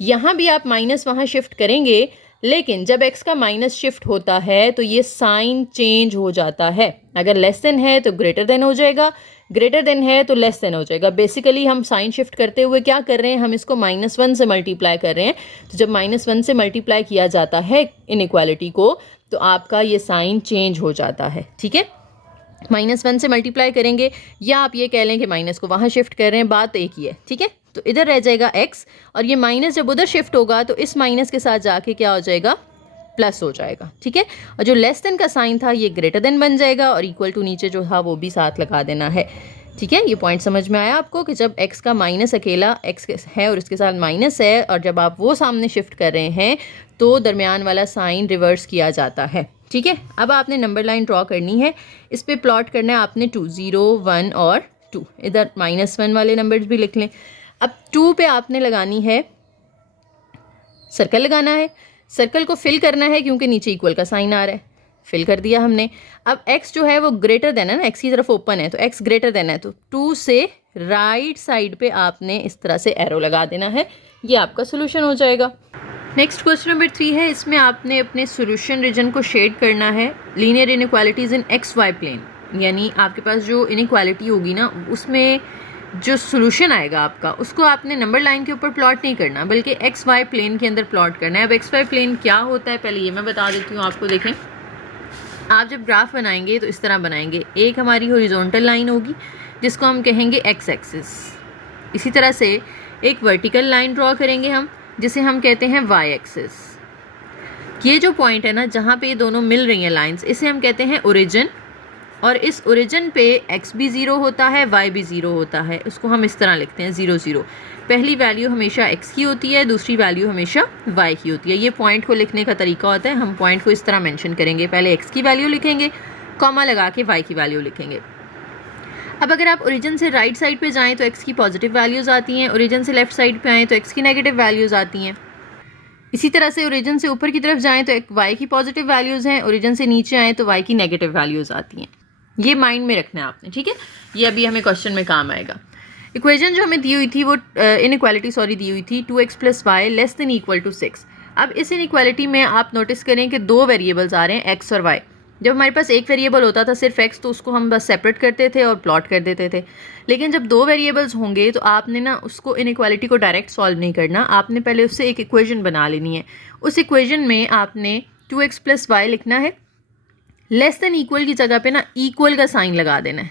यहाँ भी आप माइनस वहाँ शिफ्ट करेंगे, लेकिन जब x का माइनस शिफ्ट होता है तो ये साइन चेंज हो जाता है। अगर लेस देन है तो ग्रेटर देन हो जाएगा, ग्रेटर देन है तो लेस देन हो जाएगा। बेसिकली हम साइन शिफ्ट करते हुए क्या कर रहे हैं, हम इसको -1 से मल्टीप्लाई कर रहे हैं। तो जब -1 से मल्टीप्लाई किया जाता है इनइक्वालिटी को तो आपका ये साइन चेंज हो जाता है। ठीक है, -1 से मल्टीप्लाई करेंगे, या आप ये कह लें कि माइनस को वहाँ शिफ्ट कर रहे हैं, बात एक ही है। ठीक है, तो इधर रह जाएगा x, और ये माइनस जब उधर शिफ्ट होगा तो इस माइनस के साथ जाके क्या हो जाएगा, प्लस हो जाएगा। ठीक है, और जो लेस देन का साइन था ये ग्रेटर देन बन जाएगा, और इक्वल टू नीचे जो था वो भी साथ लगा देना है। ठीक है, ये पॉइंट समझ में आया आपको कि जब x का माइनस अकेला x है और इसके साथ माइनस है, और जब आप वो सामने शिफ्ट कर रहे हैं तो दरमियान वाला साइन रिवर्स किया जाता है। ठीक है, अब आपने नंबर लाइन ड्रॉ करनी है, इस पर प्लॉट करना है आपने 2 0 1 और 2, इधर -1 वाले नंबर्स भी लिख लें। अब 2 पे आपने लगानी है सर्कल लगाना है, सर्कल को फिल करना है क्योंकि नीचे इक्वल का साइन आ रहा है, फिल कर दिया हमने। अब x जो है वो ग्रेटर देन है ना, x की तरफ ओपन है तो x ग्रेटर देन है, तो 2 से राइट साइड पे आपने इस तरह से एरो लगा देना है, ये आपका सोल्यूशन हो जाएगा। नेक्स्ट क्वेश्चन नंबर 3 है, इसमें आपने अपने सोल्यूशन रीजन को शेड करना है लीनियर इनइक्वालिटीज़ इन एक्स वाई प्लेन, यानी आपके पास जो इनइक्वालिटी होगी ना उसमें जो सोल्यूशन आएगा आपका उसको आपने नंबर लाइन के ऊपर प्लॉट नहीं करना बल्कि एक्स वाई प्लेन के अंदर प्लॉट करना है। अब एक्स वाई प्लेन क्या होता है पहले ये मैं बता देती हूँ आपको। देखें, आप जब ग्राफ बनाएंगे तो इस तरह बनाएंगे, एक हमारी हॉरिजॉन्टल लाइन होगी जिसको हम कहेंगे एक्स एक्सिस, इसी तरह से एक वर्टिकल लाइन ड्रॉ करेंगे हम जिसे हम कहते हैं वाई एक्सिस। ये जो पॉइंट है ना जहाँ पे ये दोनों मिल रही हैं लाइंस, इसे हम कहते हैं ओरिजिन, और इस ओरिजिन पे x भी 0 होता है, y भी 0 होता है, उसको हम इस तरह लिखते हैं 0 0। पहली वैल्यू हमेशा x की होती है, दूसरी वैल्यू हमेशा y की होती है। ये पॉइंट को लिखने का तरीका होता है, हम पॉइंट को इस तरह मेंशन करेंगे, पहले x की वैल्यू लिखेंगे, कॉमा लगा के y की वैल्यू लिखेंगे। अब अगर आप ओरिजिन से राइट साइड पे जाएँ तो x की पॉजिटिव वैल्यूज़ आती हैं, ओरिजिन से लेफ्ट साइड पे आएँ तो x की नेगेटिव वैल्यूज़ आती हैं। इसी तरह से ओरिजिन से ऊपर की तरफ जाएँ तो y की पॉजिटिव वैल्यूज़ हैं, ओरिजिन से नीचे आएँ तो y की नेगेटिव वैल्यूज़ आती हैं। ये माइंड में रखना है आपने, ठीक है, ये अभी हमें क्वेश्चन में काम आएगा। इक्वेशन जो हमें दी हुई थी वो इनइक्वालिटी दी हुई थी 2x + y less than equal to 6। अब इस इनइक्वालिटी में आप नोटिस करें कि दो वेरिएबल्स आ रहे हैं x और y। जब हमारे पास एक वेरिएबल होता था सिर्फ x तो उसको हम बस सेपरेट करते थे और प्लॉट कर देते थे, लेकिन जब दो वेरिएबल्स होंगे तो आपने ना उसको इनइक्वालिटी को डायरेक्ट सॉल्व नहीं करना, आपने पहले उससे एक इक्वेशन बना लेनी है। उस इक्वेशन में आपने 2x + y लिखना है, लेस देन इक्वल की जगह पे ना इक्वल का साइन लगा देना है,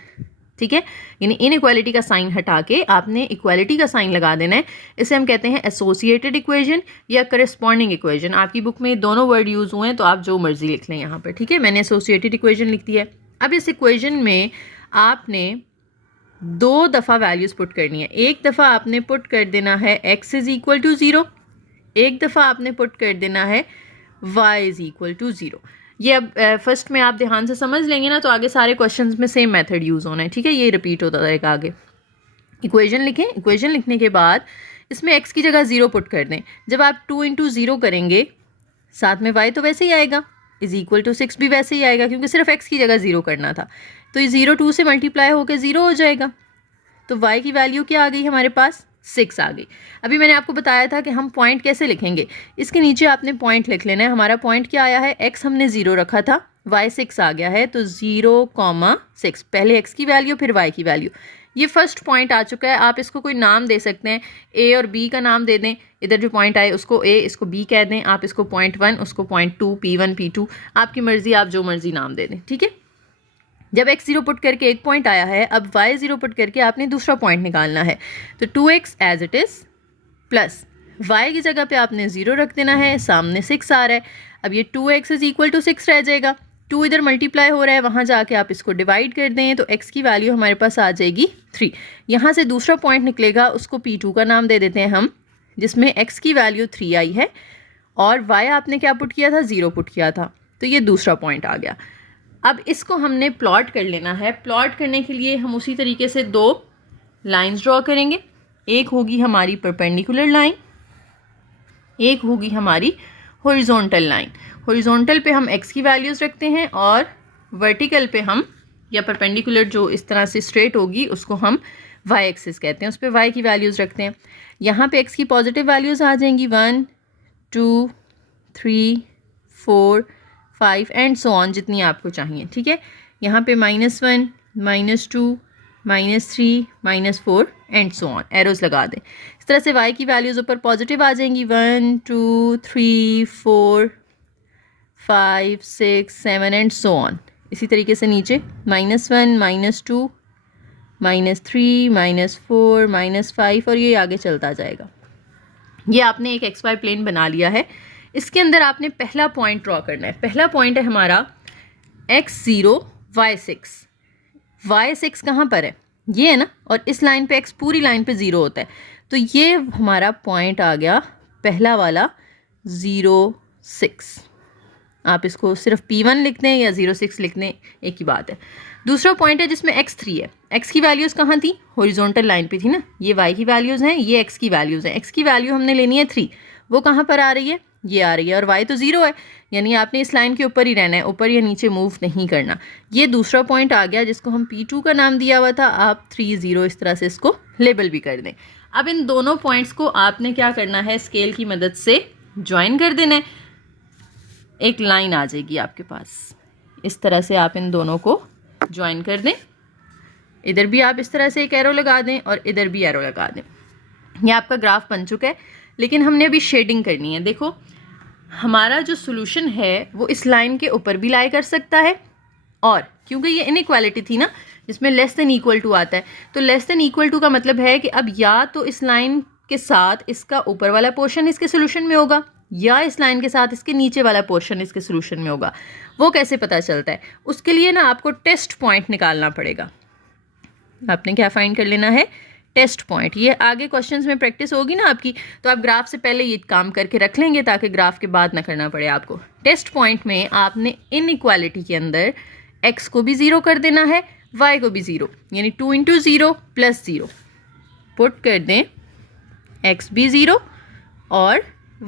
ठीक है, यानी इनइक्वालिटी का साइन हटा के आपने इक्वालिटी का साइन लगा देना है। इसे हम कहते हैं एसोसिएटेड इक्वेशन या करस्पॉन्डिंग इक्वेशन। आपकी बुक में दोनों वर्ड यूज़ हुए हैं तो आप जो मर्जी लिख लें यहाँ पर, ठीक है, मैंने एसोसिएटेड इक्वेशन लिख दी है। अब इस इक्वेशन में आपने दो दफ़ा वैल्यूज़ पुट करनी है, एक दफ़ा आपने पुट कर देना है x = 0, एक दफ़ा आपने पुट कर देना है y = 0। ये अब फर्स्ट में आप ध्यान से समझ लेंगे ना तो आगे सारे क्वेश्चंस में सेम मेथड यूज़ होना है, ठीक है, ये रिपीट होता रहेगा आगे। इक्वेशन लिखें, इक्वेशन लिखने के बाद इसमें x की जगह 0 पुट कर दें। जब आप 2 × 0 करेंगे साथ में y तो वैसे ही आएगा, = 6 भी वैसे ही आएगा क्योंकि सिर्फ x की जगह 0 करना था, तो ये 0 2 से मल्टीप्लाई होकर 0 हो जाएगा। तो y की वैल्यू क्या आ गई हमारे पास, 6 आ गई। अभी मैंने आपको बताया था कि हम पॉइंट कैसे लिखेंगे, इसके नीचे आपने पॉइंट लिख लेना है। हमारा पॉइंट क्या आया है, x हमने 0 रखा था, y 6 आ गया है, तो 0,6 पहले x की वैल्यू फिर y की वैल्यू। ये फर्स्ट पॉइंट आ चुका है। आप इसको कोई नाम दे सकते हैं, a और b का नाम दे दें, इधर जो पॉइंट आए उसको a, इसको b कह दें, आप इसको पॉइंट 1 उसको पॉइंट 2, P1 P2 आपकी मर्ज़ी, आप जो मर्ज़ी नाम दे दें, ठीक है। जब x 0 पुट करके एक पॉइंट आया है, अब y 0 पुट करके आपने दूसरा पॉइंट निकालना है, तो 2x as it is plus y की जगह पे आपने 0 रख देना है, सामने 6 आ रहा है। अब ये 2x = 6 रह जाएगा, 2 इधर मल्टीप्लाई हो रहा है, वहाँ जाके आप इसको डिवाइड कर दें तो x की वैल्यू हमारे पास आ जाएगी 3। यहाँ से दूसरा पॉइंट निकलेगा, उसको P2 का नाम दे देते हैं हम, जिसमें x की वैल्यू 3 आई है और y आपने क्या पुट किया था, 0 पुट किया था, तो ये दूसरा पॉइंट आ गया। अब इसको हमने प्लॉट कर लेना है। प्लॉट करने के लिए हम उसी तरीके से दो लाइंस ड्रॉ करेंगे, एक होगी हमारी परपेंडिकुलर लाइन, एक होगी हमारी हॉरिजॉन्टल लाइन। हॉरिजॉन्टल पे हम x की वैल्यूज़ रखते हैं और वर्टिकल पे हम, या परपेंडिकुलर जो इस तरह से स्ट्रेट होगी उसको हम y एक्सिस कहते हैं, उस पर y की वैल्यूज़ रखते हैं। यहाँ पे x की पॉजिटिव वैल्यूज़ आ जाएंगी 1 2 3 4 5 एंड सो ऑन, जितनी आपको चाहिए, ठीक है। यहाँ पे -1 -2 -3 -4 एंड सो ऑन, एरोज़ लगा दें। इस तरह से y की वैल्यूज़ ऊपर पॉजिटिव आ जाएंगी 1 2 3 4 5 6 7 एंड सो ऑन। इसी तरीके से नीचे -1 -2 -3 -4 -5 और ये आगे चलता जाएगा। ये आपने एक XY प्लेन बना लिया है। इसके अंदर आपने पहला पॉइंट ड्रॉ करना है। पहला पॉइंट है हमारा x0 y6। y6 कहाँ पर है, ये है ना, और इस लाइन पे x पूरी लाइन पे 0 होता है, तो ये हमारा पॉइंट आ गया पहला वाला 0,6। आप इसको सिर्फ P1 लिख दें या 0,6 लिख दें, एक ही बात है। दूसरा पॉइंट है जिसमें x3 है। x की वैल्यूज़ कहाँ थी, हॉरिजॉन्टल लाइन पे थी ना, ये y की वैल्यूज़ हैं, ये x की वैल्यूज़ हैं। x की वैल्यू हमने लेनी है 3, वो कहाँ पर आ रही है, ये आ रही है, और y तो 0 है, यानी आपने इस लाइन के ऊपर ही रहना है, ऊपर या नीचे मूव नहीं करना। ये दूसरा पॉइंट आ गया जिसको हम P2 का नाम दिया हुआ था। आप 3 0 इस तरह से इसको लेबल भी कर दें। अब इन दोनों पॉइंट्स को आपने क्या करना है, स्केल की मदद से ज्वाइन कर देना है। एक लाइन आ जाएगी आपके पास, इस तरह से आप इन दोनों को ज्वाइन कर दें। इधर भी आप इस तरह से एक एरो लगा दें और इधर भी एरो लगा दें। ये आपका ग्राफ बन चुका है, लेकिन हमने अभी शेडिंग करनी है। देखो हमारा जो सोल्यूशन है वो इस लाइन के ऊपर भी लाई कर सकता है, और क्योंकि ये इनइक्वालिटी थी ना जिसमें लेस देन इक्वल टू आता है, तो लेस देन इक्वल टू का मतलब है कि अब या तो इस लाइन के साथ इसका ऊपर वाला पोर्शन इसके सोल्यूशन में होगा, या इस लाइन के साथ इसके नीचे वाला पोर्शन इसके सोल्यूशन में होगा। वो कैसे पता चलता है, उसके लिए ना आपको टेस्ट पॉइंट निकालना पड़ेगा। आपने क्या फाइंड कर लेना है, टेस्ट पॉइंट। ये आगे क्वेश्चंस में प्रैक्टिस होगी ना आपकी, तो आप ग्राफ से पहले ये काम करके रख लेंगे ताकि ग्राफ के बाद ना करना पड़े आपको। टेस्ट पॉइंट में आपने इनइक्वालिटी के अंदर x को भी 0 कर देना है, y को भी 0, यानी 2 × 0 + 0 पुट कर दें, x भी 0 और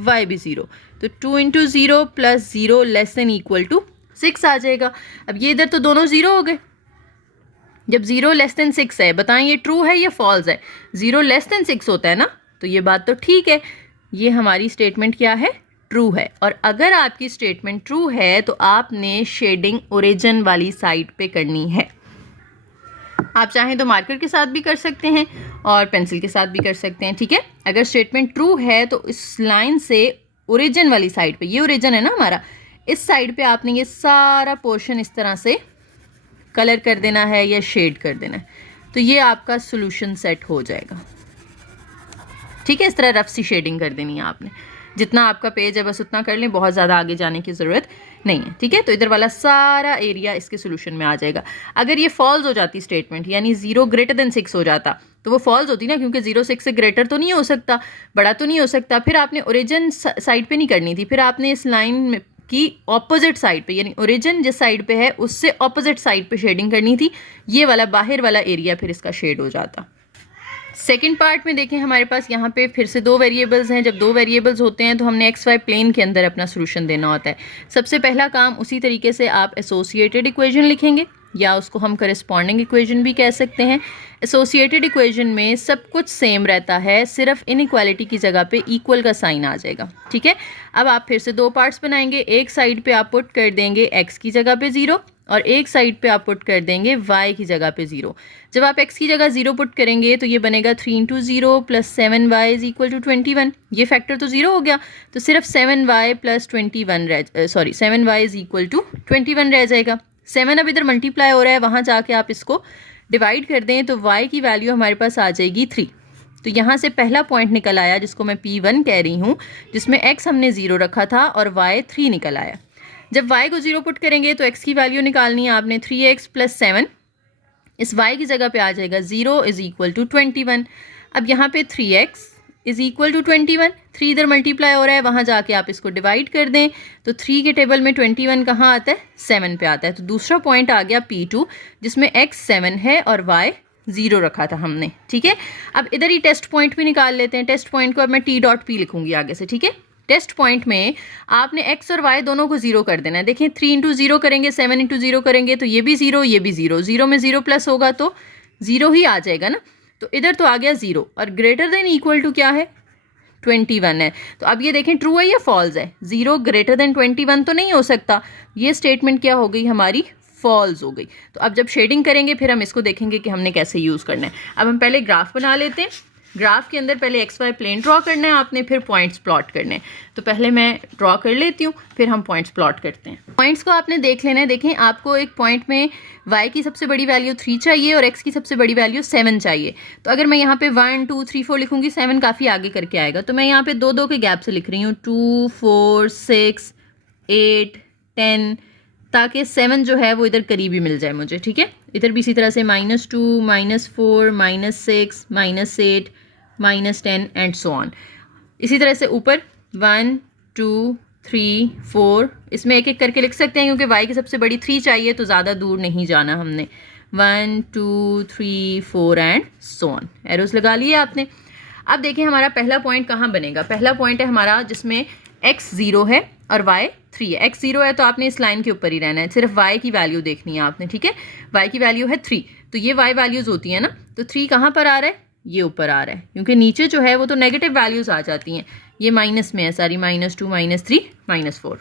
y भी 0, तो 2 × 0 + 0 <= 6 आ जाएगा। अब ये इधर तो दोनों 0 हो गए। जब 0 < 6 है, बताएं ये ट्रू है या फॉल्स है? 0 < 6 होता है ना, तो ये बात तो ठीक है। ये हमारी स्टेटमेंट क्या है, ट्रू है। और अगर आपकी स्टेटमेंट ट्रू है तो आपने शेडिंग ओरिजिन वाली साइड पे करनी है। आप चाहें तो मार्कर के साथ भी कर सकते हैं और पेंसिल के साथ भी कर सकते हैं, ठीक है। अगर स्टेटमेंट ट्रू है तो इस लाइन से ओरिजिन वाली साइड पे, ये ओरिजिन है ना हमारा, इस साइड पे आपने ये सारा पोर्शन इस तरह से कलर कर देना है या शेड कर देना है, तो ये आपका सॉल्यूशन सेट हो जाएगा, ठीक है। इस तरह रफ सी शेडिंग कर देनी है आपने। जितना आपका पेज है बस उतना कर लें, बहुत ज़्यादा आगे जाने की ज़रूरत नहीं है, ठीक है। तो इधर वाला सारा एरिया इसके सोल्यूशन में आ जाएगा। अगर ये फॉल्स हो जाती स्टेटमेंट, यानी 0 > 6 हो जाता, तो वो फॉल्स होती ना, क्योंकि 0 6 से ग्रेटर तो नहीं हो सकता, बड़ा तो नहीं हो सकता। फिर आपने ओरिजिन साइड पे नहीं करनी थी, फिर आपने इस लाइन की ऑपोजिट साइड पे, यानी ओरिजिन जिस साइड पे है उससे ऑपोजिट साइड पे शेडिंग करनी थी। ये वाला बाहर वाला एरिया फिर इसका शेड हो जाता। सेकेंड पार्ट में देखें, हमारे पास यहाँ पे फिर से 2 वेरिएबल्स हैं। जब 2 वेरिएबल्स होते हैं तो हमने XY प्लेन के अंदर अपना सोल्यूशन देना होता है। सबसे पहला काम उसी तरीके से आप एसोसिएटेड इक्वेशन लिखेंगे, या उसको हम करस्पॉन्डिंग इक्वेशन भी कह सकते हैं। एसोसिएटेड इक्वेशन में सब कुछ सेम रहता है, सिर्फ इनइक्वालिटी की जगह पे इक्वल का साइन आ जाएगा, ठीक है। अब आप फिर से 2 पार्ट्स बनाएंगे। एक साइड पे आप पुट कर देंगे x की जगह पे 0, और एक साइड पे आप पुट कर देंगे y की जगह पे 0। जब आप x की जगह 0 पुट करेंगे तो ये बनेगा 3 × 0 + 7y = 21। ये फैक्टर तो 0 हो गया, तो सिर्फ 7y + 7y = 21 रह जाएगा। 7 अब इधर मल्टीप्लाई हो रहा है, वहाँ जाके आप इसको डिवाइड कर दें तो y की वैल्यू हमारे पास आ जाएगी 3। तो यहाँ से पहला पॉइंट निकल आया जिसको मैं P1 कह रही हूँ, जिसमें x हमने 0 रखा था और y 3 निकल आया। जब y को 0 पुट करेंगे तो x की वैल्यू निकालनी है आपने, 3x + 7 इस y की जगह पे आ जाएगा 0 = 21। अब यहाँ पे 3x = 21, 3 इधर मल्टीप्लाई हो रहा है, वहाँ जाके आप इसको डिवाइड कर दें तो 3 के टेबल में 21 कहाँ आता है, 7 पे आता है। तो दूसरा पॉइंट आ गया P2, जिसमें x 7 है और y 0 रखा था हमने, ठीक है। अब इधर ही टेस्ट पॉइंट भी निकाल लेते हैं। टेस्ट पॉइंट को अब मैं T.P लिखूंगी आगे से, ठीक है। टेस्ट पॉइंट में आपने x और y दोनों को 0 कर देना है। देखिए 3 × 0 करेंगे, 7 × 0 करेंगे तो ये भी 0, ये भी 0, 0 में 0 प्लस होगा तो 0 ही आ जाएगा ना। तो इधर तो आ गया 0, और ग्रेटर देन इक्वल टू क्या है, 21 है। तो अब ये देखें ट्रू है या फॉल्स है, 0 > 21 तो नहीं हो सकता। ये स्टेटमेंट क्या हो गई हमारी, फॉल्स हो गई। तो अब जब शेडिंग करेंगे फिर हम इसको देखेंगे कि हमने कैसे यूज़ करना है। अब हम पहले ग्राफ बना लेते हैं। ग्राफ के अंदर पहले XY प्लेन ड्रॉ करना है आपने, फिर पॉइंट्स प्लॉट करने हैं। तो पहले मैं ड्रॉ कर लेती हूँ, फिर हम पॉइंट्स प्लॉट करते हैं। पॉइंट्स को आपने देख लेना है। देखें आपको एक पॉइंट में y की सबसे बड़ी वैल्यू 3 चाहिए और x की सबसे बड़ी वैल्यू 7 चाहिए। तो अगर मैं यहाँ पे 1 2 3 4 लिखूँगी, 7 काफ़ी आगे करके आएगा, तो मैं यहाँ पे 2 के गैप से लिख रही हूँ, 2 4 6 8 10, ताकि 7 जो है वो इधर करीबी मिल जाए मुझे, ठीक है। इधर भी इसी तरह से -2 -4 -6 -8 -10 एंड सो ऑन। इसी तरह से ऊपर 1 2 3 4, इसमें एक एक करके लिख सकते हैं क्योंकि y की सबसे बड़ी 3 चाहिए तो ज़्यादा दूर नहीं जाना हमने। 1 2 3 4 एंड सो ऑन, एरोस लगा लिए आपने। अब देखिए हमारा पहला पॉइंट कहाँ बनेगा। पहला पॉइंट है हमारा जिसमें x 0 है और y 3 है। x 0 है तो आपने इस लाइन के ऊपर ही रहना है, सिर्फ y की वैल्यू देखनी है आपने, ठीक है। y की वैल्यू है 3, तो ये y वैल्यूज़ होती हैं ना, तो 3 कहाँ पर आ रहा है, ये ऊपर आ रहा है, क्योंकि नीचे जो है वो तो नेगेटिव वैल्यूज़ आ जाती हैं, ये माइनस में है सारी, -2 -3 -4।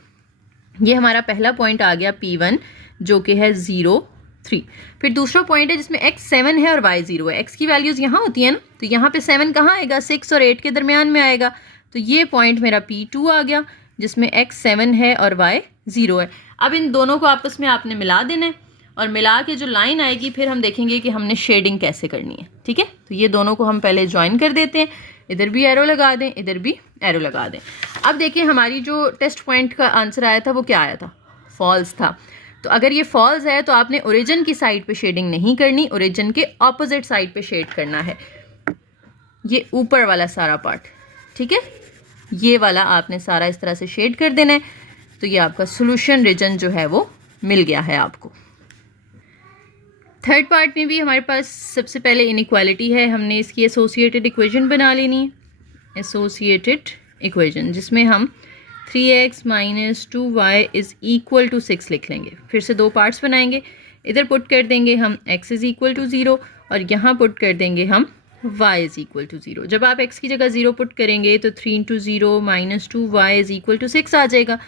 ये हमारा पहला पॉइंट आ गया P1 जो कि है 0 3। फिर दूसरा पॉइंट है जिसमें x 7 है और y 0 है। x की वैल्यूज़ यहाँ होती है ना, तो यहाँ पे 7 कहाँ आएगा, 6 और 8 के दरमियान में आएगा, तो ये पॉइंट मेरा P2 आ गया जिसमें x 7 है और y 0 है। अब इन दोनों को आपस में आपने मिला देना है और मिला के जो लाइन आएगी फिर हम देखेंगे कि हमने शेडिंग कैसे करनी है, ठीक है। तो ये दोनों को हम पहले ज्वाइन कर देते हैं, इधर भी एरो लगा दें, इधर भी एरो लगा दें। अब देखिए हमारी जो टेस्ट पॉइंट का आंसर आया था वो क्या आया था, फॉल्स था। तो अगर ये फॉल्स है तो आपने ओरिजिन की साइड पे शेडिंग नहीं करनी, ओरिजिन के ऑपोजिट साइड पे शेड करना है, ये ऊपर वाला सारा पार्ट, ठीक है। ये वाला आपने सारा इस तरह से शेड कर देना है, तो ये आपका सोल्यूशन रीजन जो है वो मिल गया है आपको। थर्ड पार्ट में भी हमारे पास सबसे पहले इनइक्वालिटी है, हमने इसकी एसोसिएटेड इक्वेशन बना लेनी है, एसोसिएटेड इक्वेशन जिसमें हम 3x - 2y = 6 लिख लेंगे। फिर से दो पार्ट्स बनाएंगे, इधर पुट कर देंगे हम x = 0 और यहाँ पुट कर देंगे हम y = 0। जब आप x की जगह 0 पुट करेंगे तो 3 × 0 - 2y = 6 आ जाएगा,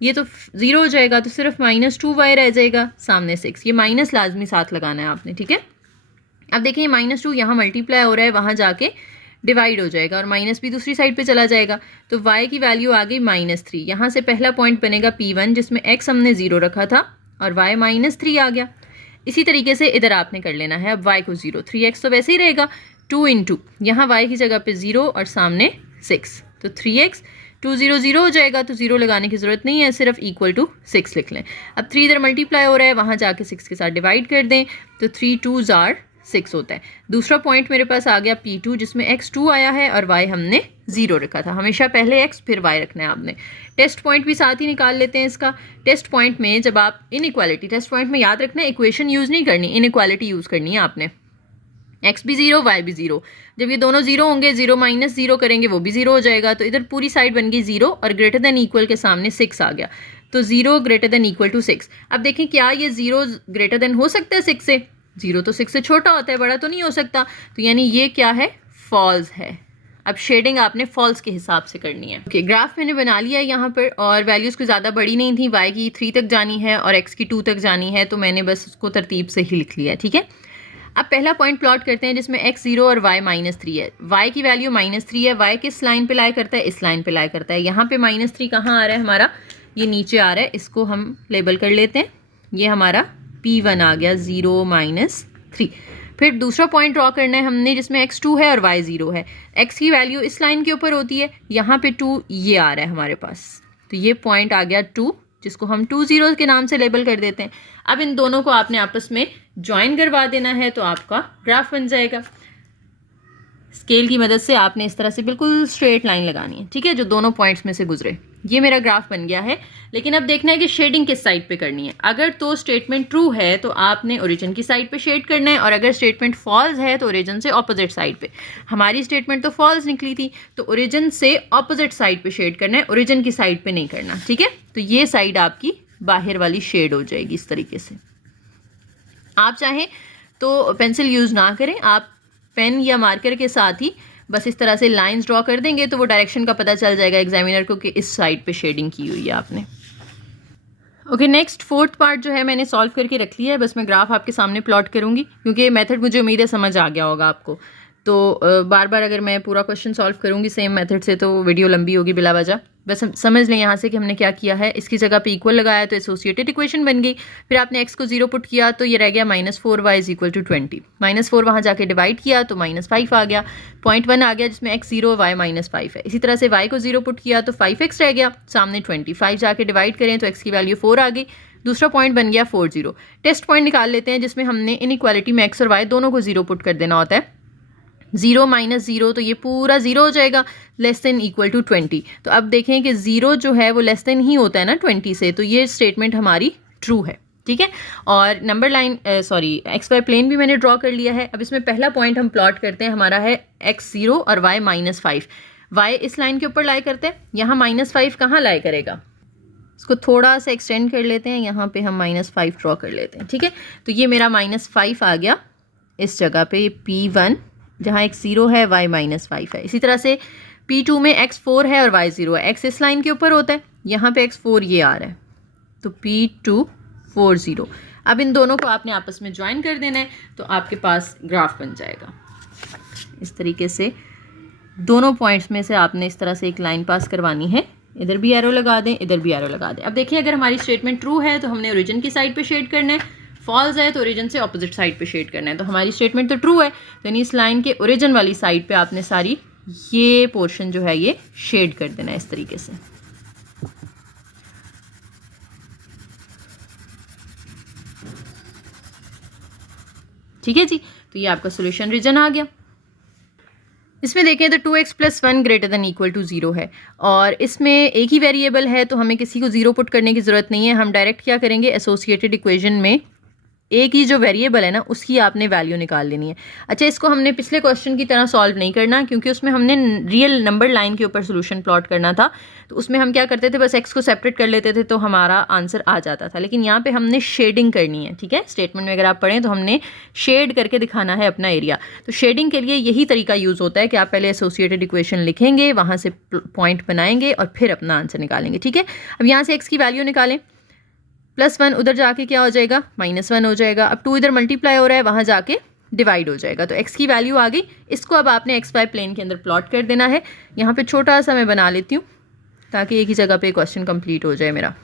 ये तो 0 हो जाएगा तो सिर्फ -2y रह जाएगा, सामने 6, ये माइनस लाजमी साथ लगाना है आपने, ठीक है। अब देखिए -2 यहाँ मल्टीप्लाई हो रहा है, वहाँ जाके डिवाइड हो जाएगा और माइनस भी दूसरी साइड पे चला जाएगा, तो y की वैल्यू आ गई -3। यहाँ से पहला पॉइंट बनेगा P1 जिसमें x हमने 0 रखा था और y -3 आ गया। इसी तरीके से इधर आपने कर लेना है, अब y को 0, 3x तो वैसे ही रहेगा, 2 × यहाँ y की जगह पे 0 और सामने 6, तो 3x 2 0 0 हो जाएगा, तो 0 लगाने की ज़रूरत नहीं है, सिर्फ = 6 लिख लें। अब 3 इधर मल्टीप्लाई हो रहा है, वहाँ जाके 6 के साथ डिवाइड कर दें, तो 3 2s are 6 होता है। दूसरा पॉइंट मेरे पास आ गया P2 जिसमें x 2 आया है और y हमने 0 रखा था, हमेशा पहले x फिर y रखना है आपने। टेस्ट पॉइंट भी साथ ही निकाल लेते हैं इसका। टेस्ट पॉइंट में जब आप इनइक्वालिटी, टेस्ट पॉइंट में याद रखना है इक्वेशन यूज़ नहीं करनी, इनइक्वालिटी यूज़ करनी है आपने। x भी 0 y भी 0, जब ये दोनों 0 होंगे, 0 - 0 करेंगे वो भी 0 हो जाएगा, तो इधर पूरी साइड बन गई 0 और ग्रेटर देन इक्वल के सामने 6 आ गया, तो 0 > 6। अब देखें क्या ये 0 ग्रेटर देन हो सकता है 6 से, 0 तो 6 से छोटा होता है, बड़ा तो नहीं हो सकता, तो यानी ये क्या है, फॉल्स है। अब शेडिंग आपने फॉल्स के हिसाब से करनी है। ओके, ग्राफ मैंने बना लिया है यहाँ पर और वैल्यूज़ कोई ज़्यादा बड़ी नहीं थी, y की 3 तक जानी है और x की 2 तक जानी है, तो मैंने बस उसको तरतीब से ही लिख लिया है, ठीक है। अब पहला पॉइंट प्लॉट करते हैं जिसमें x 0 और y -3 है। y की वैल्यू -3 है, y किस लाइन पे लाई करता है, इस लाइन पे लाई करता है। यहाँ पे -3 कहाँ आ रहा है हमारा, ये नीचे आ रहा है, इसको हम लेबल कर लेते हैं, ये हमारा P1 आ गया 0 -3। फिर दूसरा पॉइंट ड्रॉ करना है हमने जिसमें x 2 है और y 0 है। x की वैल्यू इस लाइन के ऊपर होती है, यहाँ पे 2 ये आ रहा है हमारे पास, तो ये पॉइंट आ गया 2 जिसको हम 2 0 के नाम से लेबल कर देते हैं। अब इन दोनों को आपने आपस में ज्वाइन करवा देना है, तो आपका ग्राफ बन जाएगा। स्केल की मदद से आपने इस तरह से बिल्कुल स्ट्रेट लाइन लगानी है, ठीक है, जो दोनों पॉइंट्स में से गुजरे। ये मेरा ग्राफ बन गया है, लेकिन अब देखना है कि शेडिंग किस साइड पे करनी है। अगर तो स्टेटमेंट ट्रू है तो आपने ओरिजिन की साइड पे शेड करना है, और अगर स्टेटमेंट फॉल्स है तो ओरिजिन से ऑपोजिट साइड पे। हमारी स्टेटमेंट तो फॉल्स निकली थी, तो ओरिजिन से ऑपोजिट साइड पे शेड करना है, ओरिजिन की साइड पे नहीं करना, ठीक है। तो ये साइड आपकी बाहर वाली शेड हो जाएगी इस तरीके से। आप चाहें तो पेंसिल यूज़ ना करें, आप पेन या मार्कर के साथ ही बस इस तरह से लाइंस ड्रॉ कर देंगे तो वो डायरेक्शन का पता चल जाएगा एग्जामिनर को कि इस साइड पे शेडिंग की हुई है आपने। ओके, नेक्स्ट फोर्थ पार्ट जो है मैंने सॉल्व करके रख लिया है, बस मैं ग्राफ आपके सामने प्लॉट करूँगी क्योंकि मेथड मुझे उम्मीद है समझ आ गया होगा आपको। तो बार बार अगर मैं पूरा क्वेश्चन सॉल्व करूँगी सेम मेथड से तो वीडियो लंबी होगी बिला वजह। बस समझ लें यहाँ से कि हमने क्या किया है, इसकी जगह पे इक्वल लगाया तो एसोसिएटेड इक्वेशन बन गई। फिर आपने x को 0 पुट किया तो ये रह गया -4y = 20। -4 वहाँ जाके डिवाइड किया तो -5 आ गया। पॉइंट 1 आ गया जिसमें x 0 y -5 है। इसी तरह से y को 0 पुट किया तो 5x रह गया, सामने 25 जाके डिवाइड करें तो x की वैल्यू 4 आ गई। दूसरा पॉइंट बन गया 4 0। टेस्ट पॉइंट निकाल लेते हैं जिसमें हमने इनइक्वालिटी में x और y दोनों को 0 पुट कर देना होता है। 0 - 0 तो ये पूरा 0 हो जाएगा, <= 20। तो अब देखें कि 0 जो है वो लेस देन ही होता है ना 20 से, तो ये स्टेटमेंट हमारी ट्रू है, ठीक है। और नंबर लाइन XY प्लेन भी मैंने ड्रॉ कर लिया है। अब इसमें पहला पॉइंट हम प्लॉट करते हैं, हमारा है x 0 और y -5। y इस लाइन के ऊपर लाई करते हैं, यहाँ -5 कहाँ लाई करेगा, इसको थोड़ा सा एक्सटेंड कर लेते हैं, यहाँ पे हम -5 ड्रॉ कर लेते हैं, ठीक है। तो ये मेरा -5 आ गया इस जगह पे P1, जहाँ x 0 है y -5 है। इसी तरह से P2 में x 4 है और y 0 है, x इस लाइन के ऊपर होता है, यहाँ पे x 4 ये आ रहा है, तो P2 4 0। अब इन दोनों को आपने आपस में ज्वाइन कर देना है, तो आपके पास ग्राफ बन जाएगा। इस तरीके से दोनों पॉइंट्स में से आपने इस तरह से एक लाइन पास करवानी है, इधर भी एरो लगा दें, इधर भी एरो लगा दें। अब देखिए, अगर हमारी स्टेटमेंट ट्रू है तो हमने ओरिजिन की साइड पे शेड करना है, फॉल्स है तो ओरिजिन से ऑपोजिट साइड पे शेड करना है। तो हमारी स्टेटमेंट तो ट्रू है, तो यानी इस लाइन के ओरिजिन वाली साइड पे आपने सारी ये पोर्शन जो है ये शेड कर देना है इस तरीके से। ठीक है जी, तो ये आपका सोल्यूशन रीजन आ गया। इसमें देखें तो 2x + 1 > 0 है और इसमें एक ही वेरिएबल है, तो हमें किसी को ज़ीरो पुट करने की ज़रूरत नहीं है। हम डायरेक्ट क्या करेंगे, एसोसिएटेड इक्वेशन में एक ही जो वेरिएबल है ना उसकी आपने वैल्यू निकाल लेनी है। अच्छा, इसको हमने पिछले क्वेश्चन की तरह सॉल्व नहीं करना, क्योंकि उसमें हमने रियल नंबर लाइन के ऊपर सोल्यूशन प्लॉट करना था। तो उसमें हम क्या करते थे, बस x को सेपरेट कर लेते थे तो हमारा आंसर आ जाता था। लेकिन यहाँ पे हमने शेडिंग करनी है, ठीक है। स्टेटमेंट में अगर आप पढ़ें तो हमने शेड करके दिखाना है अपना एरिया। तो शेडिंग के लिए यही तरीका यूज़ होता है कि आप पहले एसोसिएटेड इक्वेशन लिखेंगे, वहाँ से पॉइंट बनाएंगे और फिर अपना आंसर निकालेंगे, ठीक है। अब यहाँ से x की वैल्यू निकालें, +1 उधर जाके क्या हो जाएगा, -1 हो जाएगा। अब 2 इधर मल्टीप्लाई हो रहा है, वहाँ जाके डिवाइड हो जाएगा, तो x की वैल्यू आ गई। इसको अब आपने XY प्लेन के अंदर प्लॉट कर देना है। यहाँ पे छोटा सा मैं बना लेती हूँ ताकि एक ही जगह पे क्वेश्चन कंप्लीट हो जाए मेरा।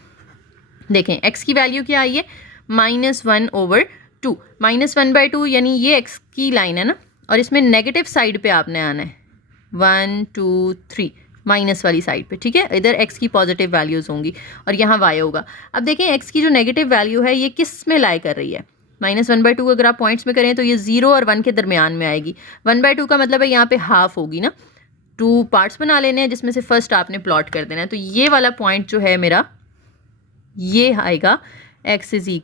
देखें, x की वैल्यू क्या आई है, -1/2, -1/2 यानी ये x की लाइन है ना, और इसमें नेगेटिव साइड पे आपने आना है 1 2 3 माइनस वाली साइड पे, ठीक है। इधर x की पॉजिटिव वैल्यूज़ होंगी और यहाँ y होगा। अब देखें, x की जो नेगेटिव वैल्यू है ये किस में लाई कर रही है, -1/2 अगर आप पॉइंट्स में करें तो ये 0 और 1 के दरमियान में आएगी। 1/2 का मतलब है यहाँ पे हाफ होगी ना। 2 पार्ट्स बना लेने हैं जिसमें से फर्स्ट आपने प्लॉट कर देना है। तो ये वाला पॉइंट जो है मेरा ये आएगा x =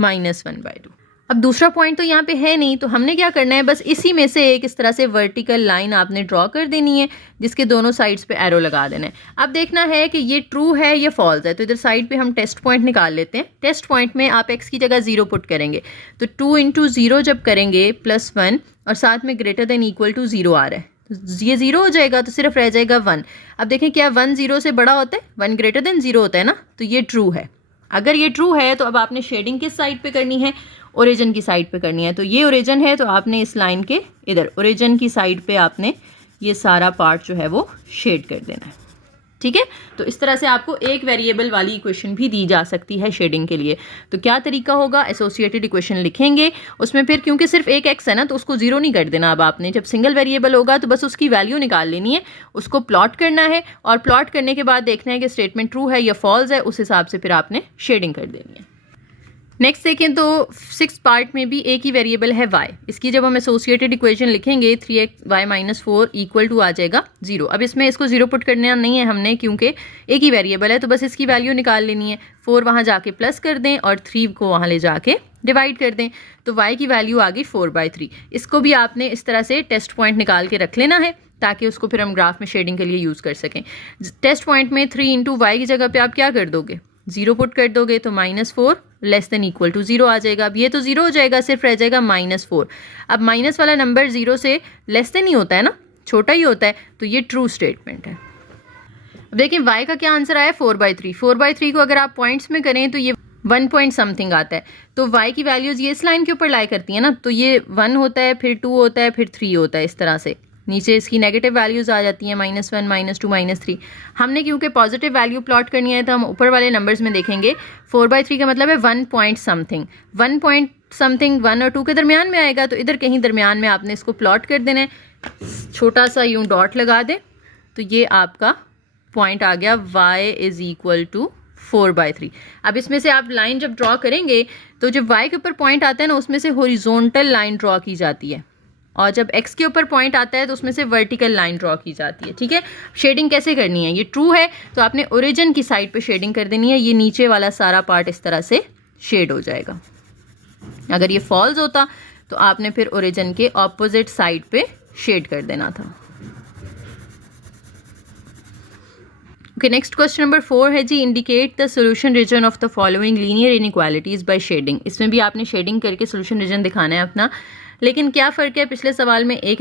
-1/2। अब दूसरा पॉइंट तो यहाँ पे है नहीं, तो हमने क्या करना है, बस इसी में से एक इस तरह से वर्टिकल लाइन आपने ड्रॉ कर देनी है जिसके दोनों साइड्स पे एरो लगा देना है। अब देखना है कि ये ट्रू है या फॉल्स है। तो इधर साइड पे हम टेस्ट पॉइंट निकाल लेते हैं। टेस्ट पॉइंट में आप x की जगह 0 पुट करेंगे, तो 2 × 0 जब करेंगे +1 और साथ में > 0 आ रहा है, तो ये 0 हो जाएगा, तो सिर्फ रह जाएगा 1। अब देखें, क्या 1 0 से बड़ा होता है, 1 > 0 होता है ना, तो ये ट्रू है। अगर ये ट्रू है तो अब आपने शेडिंग किस साइड पे करनी है, ओरिजिन की साइड पे करनी है। तो ये ओरिजिन है, तो आपने इस लाइन के इधर ओरिजिन की साइड पे आपने ये सारा पार्ट जो है वो शेड कर देना है, ठीक है। तो इस तरह से आपको एक वेरिएबल वाली इक्वेशन भी दी जा सकती है शेडिंग के लिए। तो क्या तरीका होगा, एसोसिएटेड इक्वेशन लिखेंगे, उसमें फिर क्योंकि सिर्फ एक x है ना तो उसको 0 नहीं कर देना। अब आपने जब सिंगल वेरिएबल होगा तो बस उसकी वैल्यू निकाल लेनी है, उसको प्लॉट करना है और प्लॉट करने के बाद देखना है कि स्टेटमेंट ट्रू है या फॉल्स है, उस हिसाब से फिर आपने शेडिंग कर देनी है। नेक्स्ट देखें तो 6th पार्ट में भी एक ही वेरिएबल है y। इसकी जब हम एसोसिएटेड इक्वेशन लिखेंगे 3xy - 4 = आ जाएगा 0। अब इसमें इसको 0 पुट करना नहीं है हमने, क्योंकि एक ही वेरिएबल है, तो बस इसकी वैल्यू निकाल लेनी है। 4 वहाँ जाके प्लस कर दें और 3 को वहाँ ले जाके डिवाइड कर दें, तो y की वैल्यू आ गई 4/3। इसको भी आपने इस तरह से टेस्ट पॉइंट निकाल के रख लेना है ताकि उसको फिर हम ग्राफ में शेडिंग के लिए यूज़ कर सकें। टेस्ट पॉइंट में 3 × y की जगह पे आप क्या कर दोगे, 0 पुट कर दोगे, तो -4 <= 0 आ जाएगा। अब ये तो 0 हो जाएगा, सिर्फ रह जाएगा -4। अब माइनस वाला नंबर 0 से लेस देन ही होता है ना, छोटा ही होता है, तो ये ट्रू स्टेटमेंट है। अब देखिए, y का क्या आंसर आया, 4/3। 4/3 को अगर आप पॉइंट्स में करें तो ये 1 पॉइंट समथिंग आता है। तो y की वैल्यूज़ ये इस लाइन के ऊपर लाई करती है ना, तो ये 1 होता है, फिर 2 होता है, फिर 3 होता है। इस तरह से नीचे इसकी नेगेटिव वैल्यूज़ आ जाती हैं, -1 -2 -3। हमने क्योंकि पॉजिटिव वैल्यू प्लॉट करनी है तो हम ऊपर वाले नंबर्स में देखेंगे। 4/3 का मतलब है 1 पॉइंट समथिंग। 1 पॉइंट समथिंग 1 और 2 के दरमियान में आएगा, तो इधर कहीं दरमियान में आपने इसको प्लॉट कर देना है। छोटा सा यूँ डॉट लगा दें, तो ये आपका पॉइंट आ गया y = 4/3। अब इसमें से आप लाइन जब ड्रॉ करेंगे तो जब y के ऊपर पॉइंट आता है ना, उसमें से हॉरिजॉन्टल लाइन ड्रॉ की जाती है, और जब x के ऊपर पॉइंट आता है तो उसमें से वर्टिकल लाइन ड्रॉ की जाती है, ठीक है। शेडिंग कैसे करनी है, ये ट्रू है तो आपने ओरिजिन की साइड पे शेडिंग कर देनी है। ये नीचे वाला सारा पार्ट इस तरह से शेड हो जाएगा। अगर ये फॉल्स होता तो आपने फिर ओरिजिन के ऑपोजिट साइड पे शेड कर देना था। ओके, नेक्स्ट क्वेश्चन नंबर 4 है जी, indicate the solution region of the following linear inequalities by shading. इसमें भी आपने शेडिंग करके सोल्यूशन रीजन दिखाना है अपना, लेकिन क्या फ़र्क है, पिछले सवाल में एक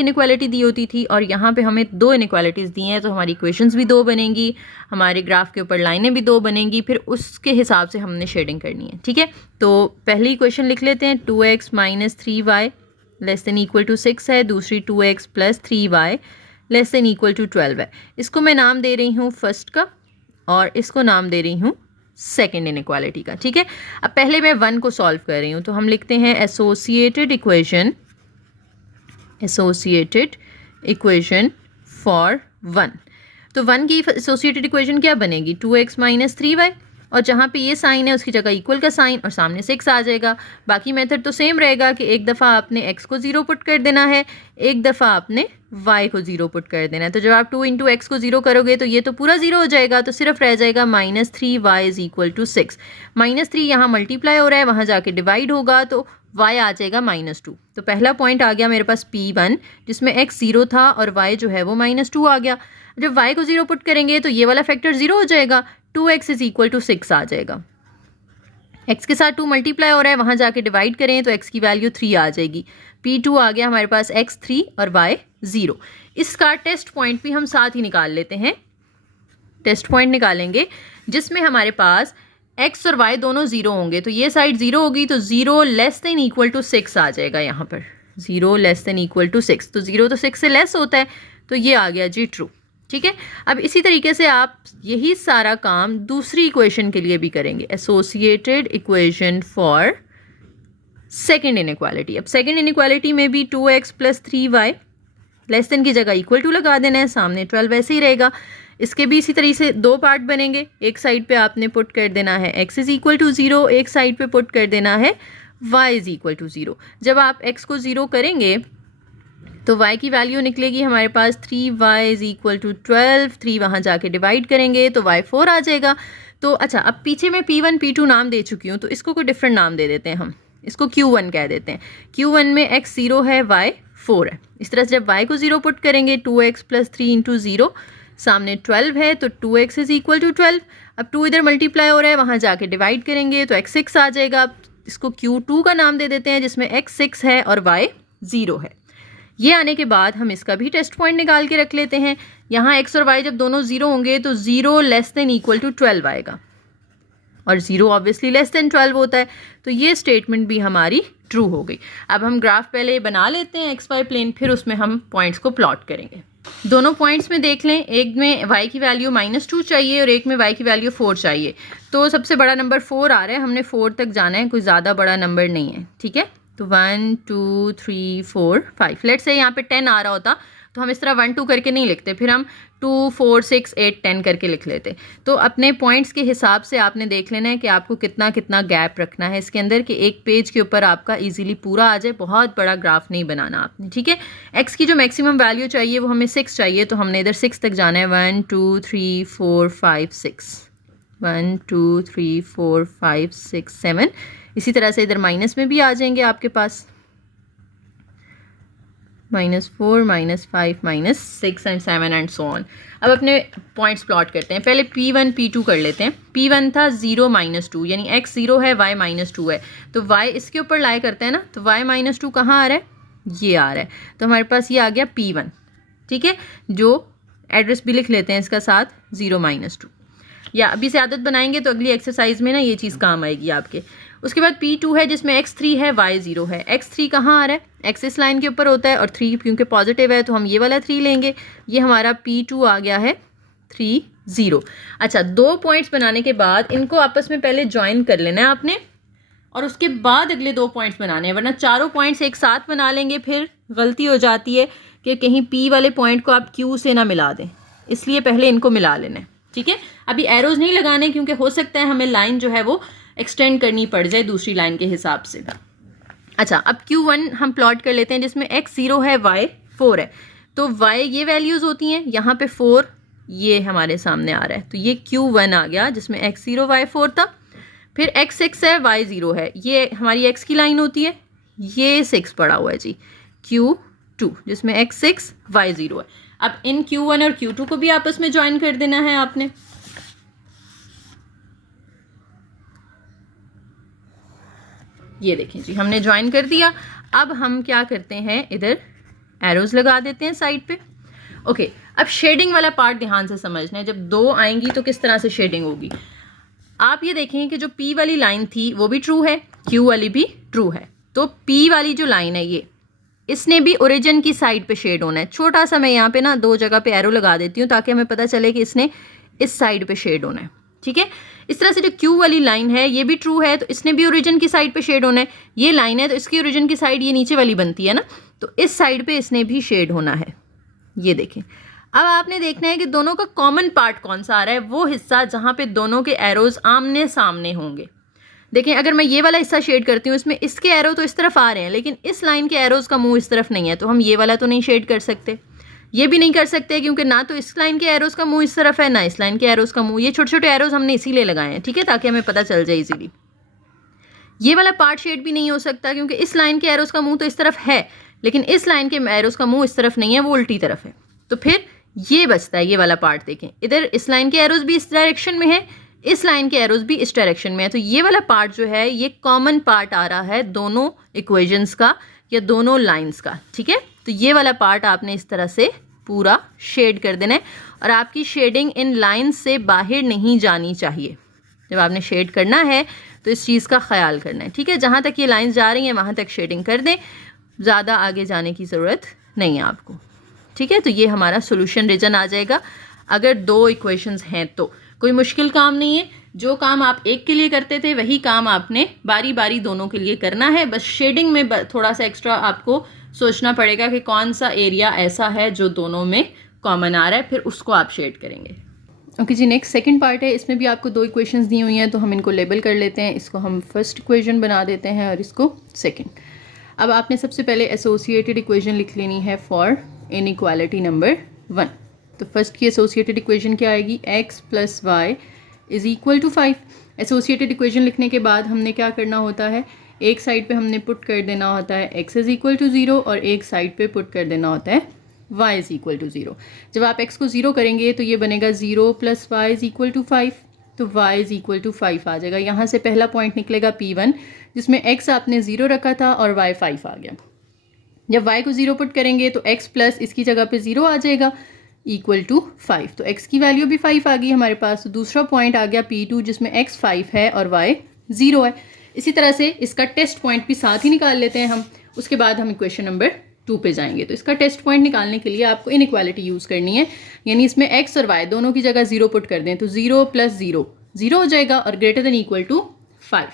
इनइक्वालिटी दी होती थी और यहाँ पे हमें 2 इनइक्वालिटीज़ दी हैं, तो हमारी इक्वेशंस भी 2 बनेंगी, हमारे ग्राफ के ऊपर लाइनें भी 2 बनेंगी, फिर उसके हिसाब से हमने शेडिंग करनी है। ठीक है, तो पहली इक्वेशन लिख लेते हैं, 2x - 3y less than equal to 6 है, दूसरी 2x + 3y less than equal to 12 है। इसको मैं नाम दे रही हूँ फर्स्ट का और इसको नाम दे रही हूँ सेकेंड इनइक्वालिटी का। ठीक है, अब पहले मैं 1 को सॉल्व कर रही हूँ, तो हम लिखते हैं एसोसिएटेड इक्वेशन फॉर 1। तो 1 की एसोसिएटेड इक्वेशन क्या बनेगी, 2x - 3y, और जहाँ पे ये साइन है उसकी जगह इक्वल का साइन और सामने 6 आ जाएगा। बाकी मेथड तो सेम रहेगा कि एक दफ़ा आपने x को 0 पुट कर देना है, एक दफ़ा आपने y को 0 पुट कर देना है। तो जब आप 2 × x को 0 करोगे तो ये तो पूरा 0 हो जाएगा, तो सिर्फ रह जाएगा -3y = 6। -3 यहाँ मल्टीप्लाई हो रहा है, वहाँ जाके डिवाइड होगा तो y आ जाएगा -2। तो पहला पॉइंट आ गया मेरे पास P1, जिसमें x 0 था और y जो है वो -2 आ गया। जब y को 0 पुट करेंगे तो ये वाला फैक्टर 0 हो जाएगा, 2x = 6 आ जाएगा। x के साथ 2 मल्टीप्लाई हो रहा है, वहाँ जाके डिवाइड करें तो x की वैल्यू 3 आ जाएगी। P2 आ गया हमारे पास, x 3 और y 0। इसका टेस्ट पॉइंट भी हम साथ ही निकाल लेते हैं। टेस्ट पॉइंट निकालेंगे जिसमें हमारे पास x और y दोनों 0 होंगे, तो ये साइड 0 होगी, तो 0 लेस देन इक्वल टू 6 आ जाएगा यहाँ पर, 0 लेस देन इक्वल टू 6। तो 0 तो 6 से लेस होता है, तो ये आ गया जी ट्रू। ठीक है, अब इसी तरीके से आप यही सारा काम दूसरी इक्वेशन के लिए भी करेंगे, associated equation for second inequality. अब सेकेंड इनइक्वालिटी में भी 2x + 3y लेस देन की जगह इक्वल टू लगा देना है, सामने 12 वैसे ही रहेगा। इसके भी इसी तरीके से 2 पार्ट बनेंगे, एक साइड पे आपने पुट कर देना है x = 0, एक साइड पे पुट कर देना है y = 0। जब आप x को 0 करेंगे तो y की वैल्यू निकलेगी हमारे पास 3y = 12, 3 वहाँ जाके डिवाइड करेंगे तो y 4 आ जाएगा। तो अच्छा, अब पीछे मैं P1 P2 नाम दे चुकी हूँ, तो इसको कोई डिफरेंट नाम दे देते हैं, हम इसको Q1 कह देते हैं। Q1 में x 0 है, y 4 है। इस तरह से जब y को 0 पुट करेंगे, 2x + 3 × 0, सामने 12 है तो 2x = 12। अब 2 इधर मल्टीप्लाई हो रहा है, वहाँ जाके डिवाइड करेंगे तो x 6 आ जाएगा। अब इसको Q2 का नाम दे देते हैं, जिसमें x 6 है और y 0 है। ये आने के बाद हम इसका भी टेस्ट पॉइंट निकाल के रख लेते हैं। यहाँ x और y जब दोनों 0 होंगे तो 0 लेस देन इक्वल टू 12 आएगा, और 0 ऑब्वियसली लेस देन 12 होता है, तो ये स्टेटमेंट भी हमारी ट्रू हो गई। अब हम ग्राफ पहले बना लेते हैं XY प्लेन, फिर उसमें हम पॉइंट्स को प्लॉट करेंगे। दोनों पॉइंट्स में देख लें, एक में y की वैल्यू -2 चाहिए और एक में y की वैल्यू 4 चाहिए। तो सबसे बड़ा नंबर 4 आ रहा है, हमने 4 तक जाना है, कोई ज़्यादा बड़ा नंबर नहीं है। ठीक है, तो 1 2 3 4 5, लेट्स से यहाँ पे 10 आ रहा होता तो हम इस तरह 1 2 करके नहीं लिखते, फिर हम 2 4 6 8 10 करके लिख लेते। तो अपने पॉइंट्स के हिसाब से आपने देख लेना है कि आपको कितना कितना गैप रखना है इसके अंदर, कि एक पेज के ऊपर आपका इजीली पूरा आ जाए, बहुत बड़ा ग्राफ नहीं बनाना आपने। ठीक है, x की जो मैक्सिमम वैल्यू चाहिए वो हमें 6 चाहिए, तो हमने इधर 6 तक जाना है, 1 2 3 4 5 6, 1 2 3 4 5 6 7। इसी तरह से इधर माइनस में भी आ जाएंगे आपके पास, -4 -5 -6 एंड 7 एंड सो ऑन। अब अपने पॉइंट्स प्लॉट करते हैं। पहले P1 P2 कर लेते हैं। P1 था 0 -2, यानी x 0 है, y -2 है, तो y इसके ऊपर लाई करते हैं ना, तो y -2 कहाँ आ रहा है, ये आ रहा है, तो हमारे पास ये आ गया P1। ठीक है, जो एड्रेस भी लिख लेते हैं इसका साथ, 0 -2, या अभी से आदत बनाएंगे तो अगली एक्सरसाइज में ना ये चीज़ काम आएगी आपके। उसके बाद P2 है जिसमें x 3 है, y 0 है। x 3 कहाँ आ रहा है, x इस लाइन के ऊपर होता है और 3 क्योंकि पॉजिटिव है तो हम ये वाला 3 लेंगे। ये हमारा P2 आ गया है 3 0। अच्छा, 2 पॉइंट्स बनाने के बाद इनको आपस में पहले ज्वाइन कर लेना है आपने, और उसके बाद अगले 2 पॉइंट्स बनाने हैं, वरना चारों पॉइंट्स एक साथ बना लेंगे फिर गलती हो जाती है कि कहीं P वाले पॉइंट को आप Q से ना मिला दें, इसलिए पहले इनको मिला लेना है। ठीक है, अभी एरोज नहीं लगाने क्योंकि हो सकता है हमें लाइन जो है वो एक्सटेंड करनी पड़ जाए दूसरी लाइन के हिसाब से। अच्छा, अब Q1 हम प्लॉट कर लेते हैं जिसमें x 0 है, y 4 है, तो y ये वैल्यूज़ होती हैं, यहाँ पे 4 ये हमारे सामने आ रहा है, तो ये Q1 आ गया जिसमें x 0 y 4 था। फिर x 6 है, y 0 है, ये हमारी x की लाइन होती है, ये 6 पड़ा हुआ है जी, Q2 जिसमें x 6 y 0 है। अब इन Q1 और Q2 को भी आपस में ज्वाइन कर देना है आपने। ये देखें जी, हमने ज्वाइन कर दिया। अब हम क्या करते हैं, इधर एरोज लगा देते हैं साइड पे। ओके, अब शेडिंग वाला पार्ट ध्यान से समझना है। जब 2 आएंगी तो किस तरह से शेडिंग होगी। आप ये देखें कि जो P वाली लाइन थी वो भी ट्रू है, Q वाली भी ट्रू है। तो P वाली जो लाइन है ये, इसने भी ओरिजिन की साइड पे शेड होना है। छोटा सा मैं यहाँ पे ना 2 जगह पे एरो लगा देती हूँ ताकि हमें पता चले कि इसने इस साइड पे शेड होना है। ठीक है, इस तरह से जो Q वाली लाइन है ये भी ट्रू है, तो इसने भी ओरिजिन की साइड पे शेड होना है। ये लाइन है तो इसकी ओरिजिन की साइड ये नीचे वाली बनती है ना, तो इस साइड पे इसने भी शेड होना है। ये देखें, अब आपने देखना है कि दोनों का कॉमन पार्ट कौन सा आ रहा है, वो हिस्सा जहाँ पे दोनों के एरोज आमने सामने होंगे। देखें, अगर मैं ये वाला हिस्सा शेड करती हूँ, इसमें इसके एरो तो इस तरफ आ रहे हैं लेकिन इस लाइन के एरोज का मुंह इस तरफ नहीं है, तो हम ये वाला तो नहीं शेड कर सकते, ये भी नहीं कर सकते क्योंकि ना तो इस लाइन के एरोज का मुंह इस तरफ है ना इस लाइन के एरोज का मुंह। ये छोटे छोटे एरोज हमने इसीलिए लगाए हैं, ठीक है, ताकि हमें पता चल जाए इजीली। ये वाला पार्ट शेड भी नहीं हो सकता क्योंकि इस लाइन के एरोज का मुंह तो इस तरफ है लेकिन इस लाइन के एरोज का मुंह इस तरफ नहीं है, वो उल्टी तरफ है। तो फिर ये बचता है ये वाला पार्ट। देखें, इधर इस लाइन के एरोज भी इस डायरेक्शन में है, इस लाइन के एरोज भी इस डायरेक्शन में है, तो ये वाला पार्ट जो है ये कॉमन पार्ट आ रहा है दोनों इक्वेशंस का या दोनों लाइंस का। ठीक है, तो ये वाला पार्ट आपने इस तरह से पूरा शेड कर देना है और आपकी शेडिंग इन लाइंस से बाहर नहीं जानी चाहिए। जब आपने शेड करना है तो इस चीज़ का ख्याल करना है। ठीक है, जहाँ तक ये लाइंस जा रही हैं वहाँ तक शेडिंग कर दें, ज़्यादा आगे जाने की ज़रूरत नहीं है आपको। ठीक है, तो ये हमारा सोल्यूशन रीजन आ जाएगा। अगर 2 इक्वेशंस हैं तो कोई मुश्किल काम नहीं है, जो काम आप एक के लिए करते थे वही काम आपने बारी बारी दोनों के लिए करना है। बस शेडिंग में थोड़ा सा एक्स्ट्रा आपको सोचना पड़ेगा कि कौन सा एरिया ऐसा है जो दोनों में कॉमन आ रहा है, फिर उसको आप शेड करेंगे। ओके जी, नेक्स्ट सेकंड पार्ट है। इसमें भी आपको 2 इक्वेशंस दी हुई हैं तो हम इनको लेबल कर लेते हैं। इसको हम फर्स्ट इक्वेशन बना देते हैं और इसको सेकंड। अब आपने सबसे पहले एसोसिएटेड इक्वेशन लिख लेनी है फॉर इनइक्वालिटी नंबर 1। तो फर्स्ट की एसोसिएटेड इक्वेशन क्या आएगी, x + y = 5। एसोसिएटेड इक्वेशन लिखने के बाद हमने क्या करना होता है, एक साइड पे हमने पुट कर देना होता है x = 0 और एक साइड पे पुट कर देना होता है y = 0। जब आप x को 0 करेंगे तो ये बनेगा 0 + y = 5, तो y = 5 आ जाएगा। यहाँ से पहला पॉइंट निकलेगा P1 जिसमें x आपने 0 रखा था और y 5 आ गया। जब y को 0 पुट करेंगे तो x प्लस इसकी जगह पे 0 आ जाएगा = 5, तो x की वैल्यू भी 5 आ गई हमारे पास। तो दूसरा पॉइंट आ गया P2 जिसमें x 5 है और y 0 है। इसी तरह से इसका टेस्ट पॉइंट भी साथ ही निकाल लेते हैं हम, उसके बाद हम इक्वेशन नंबर 2 पे जाएंगे। तो इसका टेस्ट पॉइंट निकालने के लिए आपको इनइक्वालिटी यूज़ करनी है, यानी इसमें x और y दोनों की जगह 0 पुट कर दें तो 0 + 0 0 हो जाएगा और > 5।